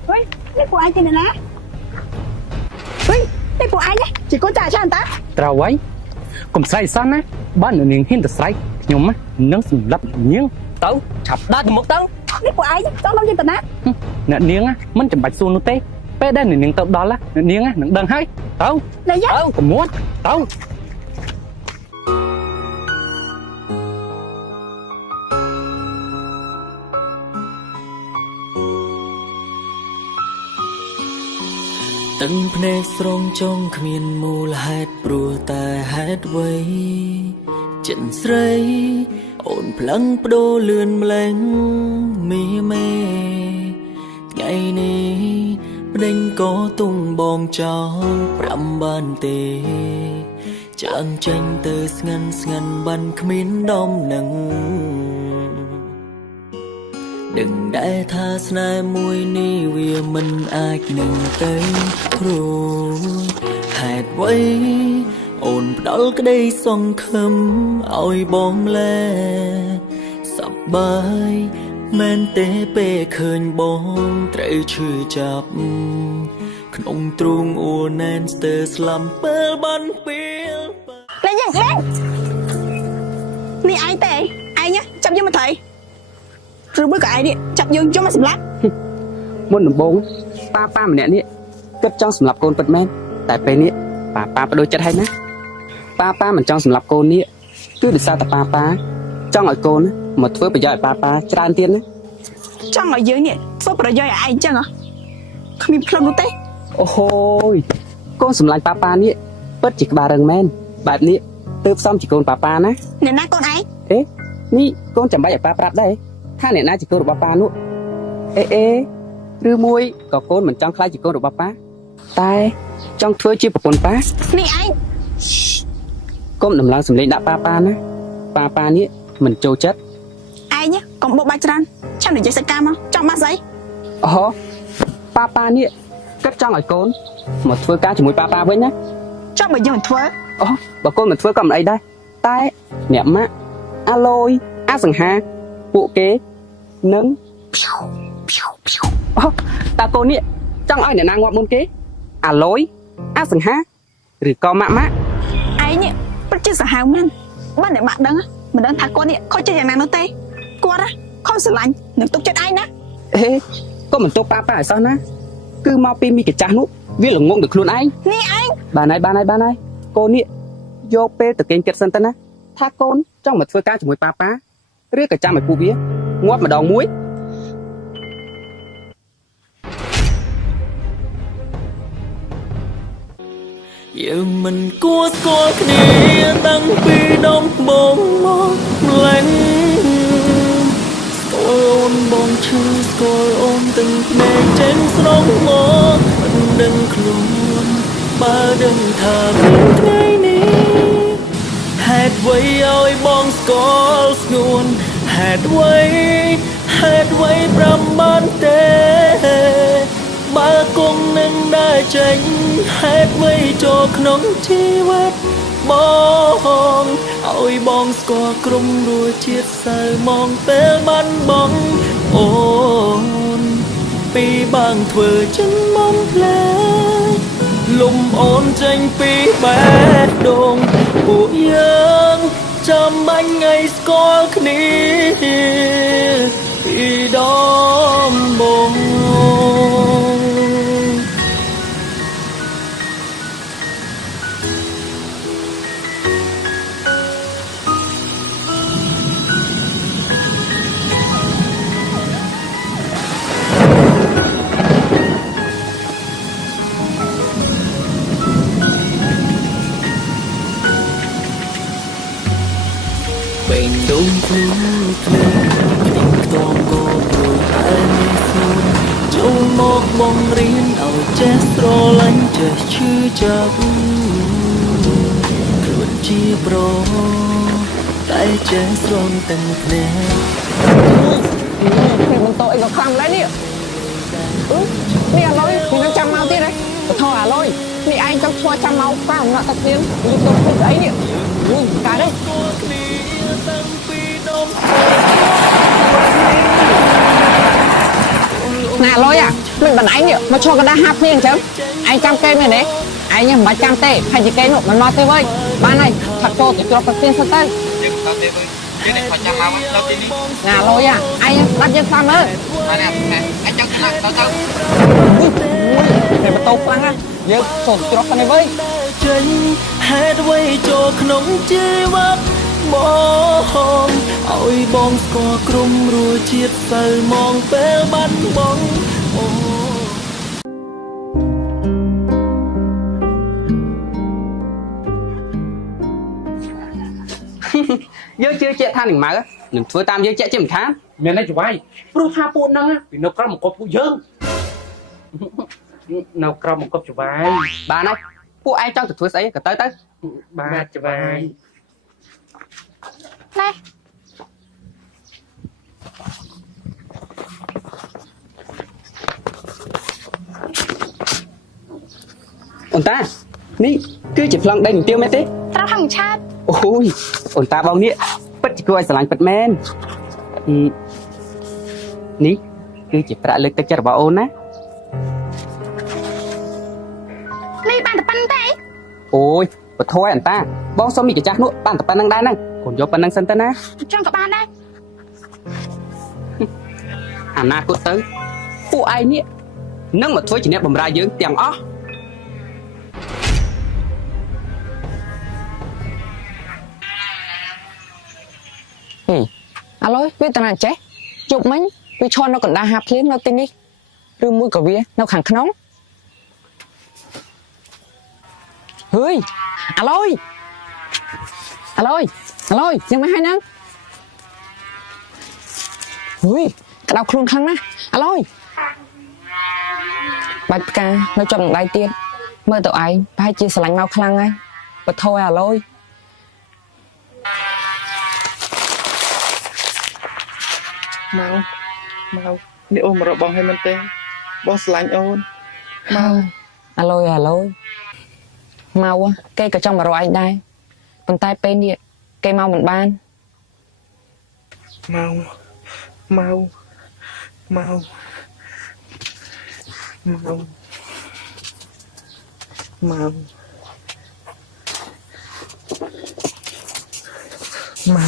ហុយនេះពួកឯងជាអ្នកណាហុយនេះពួកឯងជាកូនចាស់ចាតាត្រូវហើយកុំស្រែកសោះណាបើអ្នកនាងហ៊ានទៅស្រែកខ្ញុំនឹងសម្លាប់នាងទៅឆាប់ដើរទៅមុខទៅនេះពួកឯងចង់ដល់យើងទៅណាអ្នកនាងមិនចាំបាច់សួរនោះទេពេលដែលអ្នកនាងទៅដល់អ្នកនាងនឹងដឹងហើយទៅកុំមួតទៅទឹកភ្នែកស្រងចង់គ្មានមូលហេតុព្រោះតែហេតុអ្វីចិនស្រីអូនផ្លឹងបដូរលឿនម្លេងមីមេថ្ងៃនេះប្តេញក៏ទុំបងចោល5បានទេចាំងចេញទៅស្ងាត់បានគ្មានដំណឹងដឹងដែរថាស្នេហ៍មួយនេះវាមិនអាចនឹងទៅរួចហេតុអ្វីអូនផ្ដល់ក្តីសង្ឃឹមឲ្យបងលែសប្បាយមែនទេពេលឃើញបងត្រូវឈឺចាប់ក្នុងទ្រូងអូនណែនស្ទើរស្លាប់ពេលបានពេលលេងយ៉ាងលេង នេះឯងទេឯងចាប់យើងមកថៃឬមួយក៏ឯងនេះចាប់យើងយកមកសម្លាប់ មុនដំបូងប៉ាម្នាក់នេះគិតចង់សម្លាប់កូនពិតមែនតែពេលនេះប៉ាបដូរចិត្តហើយណាប៉ាមិនចង់សម្លាប់កូននេះគឺដោយសារតែប៉ាចង់ឲ្យកូនមកធ្វើប្រយោជន៍ឲ្យប៉ាច្រើនទៀតណា ចង់ឲ្យយើងនេះធ្វើប្រយោជន៍ឲ្យឯងចឹងហ៎គ្មានខ្លួននោះទេ អូហូយកូនសម្លាញ់ប៉ានេះពិតជាក្បាលរឹងមែនបែបនេះទើបផ្សំជាកូនប៉ាណា អ្នកណាកូនឯង អេនេះកូនចាំបាច់ឲ្យប៉ាប្រាប់ដែរថាអ្នកណាជាកូនរបស់ប៉ានោះអេឬមួយក៏កូនមិនចង់ខ្លាចជាកូនរបស់ប៉ាតែចង់ធ្វើជាប្រពន្ធប៉ា នេះឯង កុំដំឡើងសម្លេងដាក់ប៉ាណាប៉ានេះមិនចូលចិត្ត ឯងកុំបោកបាច់ច្រើនចាំនិយាយសកម្មមកចង់មកស្អី អូប៉ានេះគិតចង់ឲ្យកូនមកធ្វើការជាមួយប៉ាវិញណា ចង់មកយើងធ្វើ អូបើកូនមិនធ្វើក៏មិនអីដែរតែអ្នកម៉ាក់អាឡូយអាសង្ហាពួកគេនឹងអូតើកូននេះចង់ឲ្យអ្នកណាងាប់មុនគេអាឡូយអាសង្ហាឬក៏ម៉ាក់ ឯងនេះពិតជាសាហាវមែនបើអ្នកម៉ាក់ដឹងមិនដឹងថាគាត់នេះខុសចិត្តយ៉ាងណានោះទេគាត់ខំស្រឡាញ់នឹងទុកចិត្តឯងណា អេក៏មិនទុកប៉ាឲ្យសោះណាគឺមកពីមីកាចាស់នោះវាល្ងងដល់ខ្លួនឯង នេះឯង បានហើយកូននេះយកពេលទៅគេងគិតសិនទៅណាថាកូនចង់មកធ្វើការជាមួយប៉ាឬក៏ចាំឲ្យពួកវាងាប់ម្ដងមួយ យើងមិនគួរស្គាល់គ្នាតាំងពីដំបូងមកម្ល៉េះស្គាល់អូនបងឈឺស្គាល់អូនទាំងភ្នែកចេញស្រងមកមិនដឹងខ្លួនបើដឹងថាពេលថ្ងៃនេះហេតុអ្វីឲ្យបងស្គាល់ស្ងួនហេតុអ្វីប្រំបានទេបើគង់នឹងដើរចេញហេតុអ្វីចូលក្នុងជីវិតបងឲ្យបងស្គាល់ក្រុមរសជាតិសៅមកពេលបានបងអូនពីបាំងធ្វើចិនមុំផ្លែលំអូនចេញពីបេះដូងពួកយើងចាំបាញ់ឲ្យស្គាល់គ្នាពីដំបូង bên đông phương phương tình tôm cô buồn anh xuống châu mọc bóng riêng ở chết rồi lánh trời chưa chấp luôn chia pro tay chết rồi từng nè thì mình tội có khăm đấy đi đi à lôi thì nó chăm mau tiết đấy thôi à lôi đi anh trong chua chăm mau qua không nọ tập tiếng đi tôi thích ấy đi cái đấy ណាលុយមិនបណ្ដឯងនេះមកឈរកណ្ដាលហាប់គ្នាអញ្ចឹងឯងចាំគេមែនទេឯងមិនបាច់ចាំទេហើយជាគេនោះមិនមកទេវិញបានហើយផាត់ចូលទៅជាប់ប្រទៀនសិនទៅយើងទៅទេវិញគេនេះគាត់ចាំមកដល់ទីនេះណាលុយឯងដាច់យើងតាមមើលបានអញចង់ស្នាក់ទៅតែបន្ទោខ្លាំងណាយើងចូលជ្រោះទៅនេះវិញចេញហេតុអ្វីចូលក្នុងជីវិត បងឲ្យបងស្គាល់ក្រុមរសជាតិសៅមកពេលបាត់បង់អូយើងជឿជាក់ថានឹងម៉ៅនឹងធ្វើតាមយើងជាក់ជាមិនខាន មានន័យច្បាយព្រោះថាពួកហ្នឹងពីនៅក្រោមបង្កប់ពួកយើងនៅក្រោមបង្កប់ច្បាយបានហើយពួកឯងចង់ទៅធ្វើស្អីក៏ទៅបាទច្បាយ នេះ អូនតានេះគឺជាប្លង់ដីនឹងទៀវមែនទេ ត្រូវហឹងឆាត អូយអូនតាបងនេះពិតជាគួរឲ្យស្រឡាញ់ពិតមែននេះគឺជាប្រាក់លើកទឹកចិត្តរបស់អូនណា នេះបានតែប៉ុណ្្នឹងទេ អូយបធយអន្តាបងសុំមីកាចាស់នោះបានតែប៉ុណ្្នឹងដែរហ្នឹង អូ នយកប៉ុណ្ណឹងសិនទៅណា ចង់ក៏បានដែរ អនាគតទៅពួកឯងនេះនឹងមកធ្វើជាអ្នកបម្រើយើងទាំងអស់ អាឡូយវាតាណាចេះជប់មិញវាឈរនៅកណ្ដាលហាភ្លៀងនៅទីនេះឬមួយក៏វានៅខាងក្នុងហើយអាឡូយយ៉ាងម៉េចហើយហ្នឹងហើយក្តៅខ្លួនខ្លាំងណាស់អាឡូយបាច់ផ្កានៅចំដៃទៀតមើលទៅឯងប្រហែលជាស្រឡាញ់មកខ្លាំងហើយបថយអាឡូយមកនេះអូនមករកបងឲ្យមែនទេបងស្រឡាញ់អូនមកអាឡូយមកគេក៏ចង់មករកឯងដែរប៉ុន្តែពេលនេះគេមកមិនបានម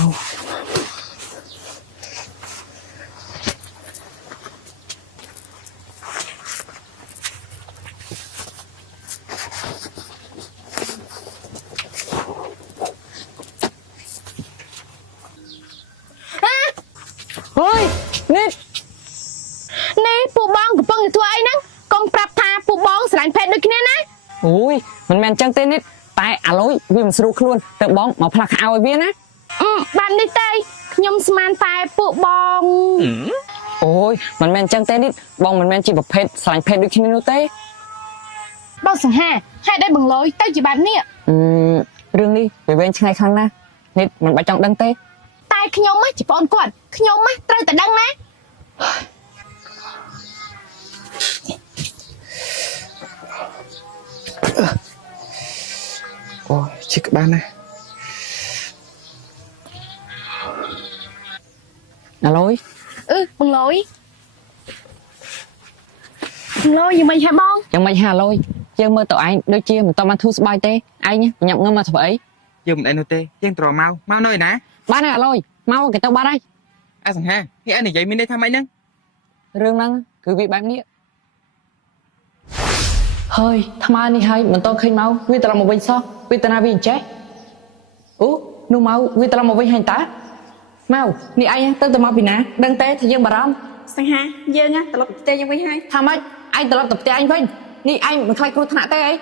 កហើយនេះពួកបងកំពុងធ្វើអីហ្នឹងកុំប្រាប់ថាពួកបងស្រឡាញ់ភេទដូចគ្នាណា អូយមិនមែនចឹងទេនេះតែអាឡូយវាមិនស្រួលខ្លួនទៅបងមកផ្លាស់ខោឲ្យវាណា បាននេះទេខ្ញុំស្មានតែពួកបង អូយមិនមែនចឹងទេនេះបងមិនមែនជាប្រភេទស្រឡាញ់ភេទដូចគ្នានោះទេ បងសង្ហាហេតុអីបងលយទៅជាបែបនេះ រឿងនេះវាវែងឆ្ងាយខ្លាំងណាស់នេះមិនបាច់ចង់ដឹងទេ តែខ្ញុំជាបងគាត់ខ្ញុំត្រូវតែដឹងណា អូយជិះក្បាលណា អាឡូយ បងលយយ៉ាងម៉េចហ៎បង យ៉ាងម៉េចហ่าអាឡូយយើងមើលទៅឯងដូចជាមិនតបានធូរស្បើយទេឯងញ៉ាំងឹមមកធ្វើអី យើងមិនឯនោះទេយើងត្រមកនៅឯណា បានហើយអាឡូយមកគេទៅបាត់ហើយ អាសង្ហានេះឯងនិយាយមានន័យថាម៉េចហ្នឹង រឿងហ្នឹងគឺវាបែបនេះហើយថ្មនេះហើយមិនតឃើញមកវាត្រឡប់មកវិញសោះវាតាណាវាអញ្ចេះអូនោះមកវាត្រឡប់មកវិញហើយតាមកនេះឯងទៅមកពីណាដឹងទេថាយើងបារម្ភ សង្ហាយើងត្រឡប់ទៅផ្ទះយើងវិញហើយ ថាម៉េចឯងត្រឡប់ទៅផ្ទះឯងវិញនេះឯងមិនខ្លាចគ្រោះថ្នាក់ទេអី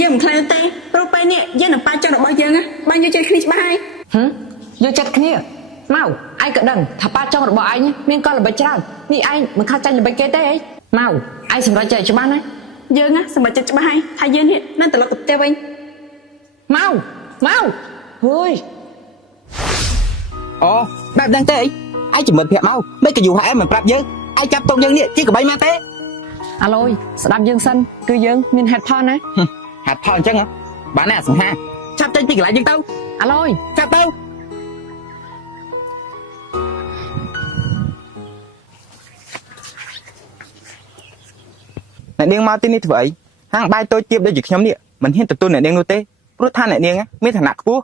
យើងមិនខ្លាចទេព្រោះពេលនេះយើងនឹងប៉ាចង់របស់យើងបានយកចិត្តគ្នាច្បាស់ហើយ យកចិត្តគ្នាមកឯងក៏ដឹងថាប៉ាចង់របស់ឯងមានកលល្បិចច្រើននេះឯងមិនខ្លាចចាញ់ល្បិចគេទេអីមកឯងសម្រេចចិត្តច្បាស់ណា យើងសម្រេចចិត្តច្បាស់ហើយថាយើងនេះនឹងត្រឡប់ទៅផ្ទះវិញ មកហើយ អូបែបហ្នឹងទេអីឯងជំនឿភ័ក្រមកមិនក៏យូរហើយមិនប្រាប់យើងឯងចាប់តុកយើងនេះជាកបីមកទេ អាឡូយស្ដាប់យើងសិនគឺយើងមានហេតុផលណា ហេតុផលអញ្ចឹងបានណាសង្ហាចាប់ចេញពីកន្លែងយើងទៅ អាឡូយ ចាប់ទៅ អ្នកនាងមកទីនេះធ្វើអីហាងបាយតូចទៀបដូចជាខ្ញុំនេះមិនហ៊ានទទួលអ្នកនាងនោះទេព្រោះថាអ្នកនាងមានឋានៈខ្ពស់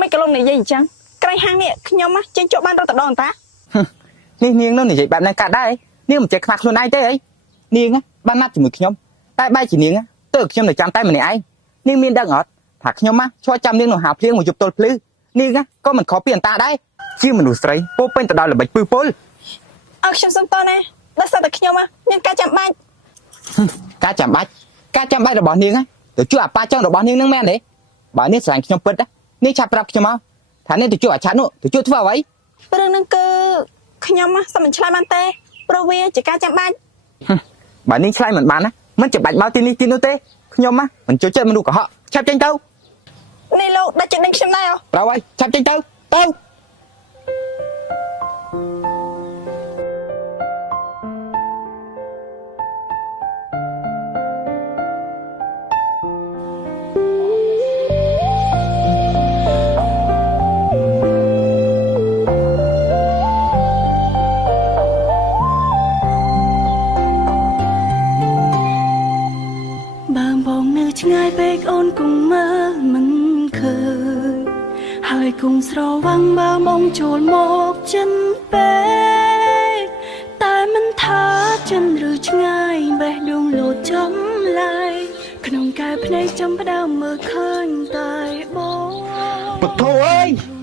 មិនក៏លោកនិយាយអញ្ចឹងក្រៃហាងនេះខ្ញុំចេញចុះបានរត់ទៅដល់តា នេះនាងនោះនិយាយបែបហ្នឹងកាត់ដែរនាងមិនចេះខ្វះខ្លួនឯងទេអីនាងបានណាត់ជាមួយខ្ញុំតែបែរជានាងទៅខ្ញុំនៅចាំតែម្នាក់ឯងនាងមានដឹងអត់ថាខ្ញុំឈរចាំនាងនៅហាភ្លៀងមកយប់ទល់ភ្លឺនាងក៏មិនខុសពីអន្តាដែរជាមនុស្សស្រីពោពេញទៅដោយល្បិចពឺពល ខ្ញុំសុំតណាដោយសារតែខ្ញុំមានការចាំបាច់ ការចាំបាច់របស់នាងទៅជួយអាប៉ាចង់របស់នាងនឹងមែនទេបើនាងស្រឡាញ់ខ្ញុំពិតនាងឆាប់ប្រាប់ខ្ញុំមកថានាងទៅជួយអាឆាតនោះទៅជួយធ្វើអ្វី រឿងហ្នឹងគឺខ្ញុំសុំមិនឆ្លើយបានទេព្រោះវាជាការចាំបាច់ បើនាងឆ្លើយមិនបានណាមិនចាំបាច់មកទីនេះទីនោះទេខ្ញុំមិនចូលចិត្តមនុស្សកុហកឆាប់ចេញទៅ នេះលោកដាច់ចិត្តនឹងខ្ញុំដែរ ប្រហើយឆាប់ចេញទៅ ឆ្ងាយពេកអូនគង់មើលមិនឃើញហើយ គង់ស្រវាំងមើលមកចូលមកចិនពេកតែមិនថាចិនឬឆ្ងាយបេះដូងលោតចំឡាយក្នុងកែភ្នែកចាំផ្ដើមមើលឃើញតែបង ពធអើយ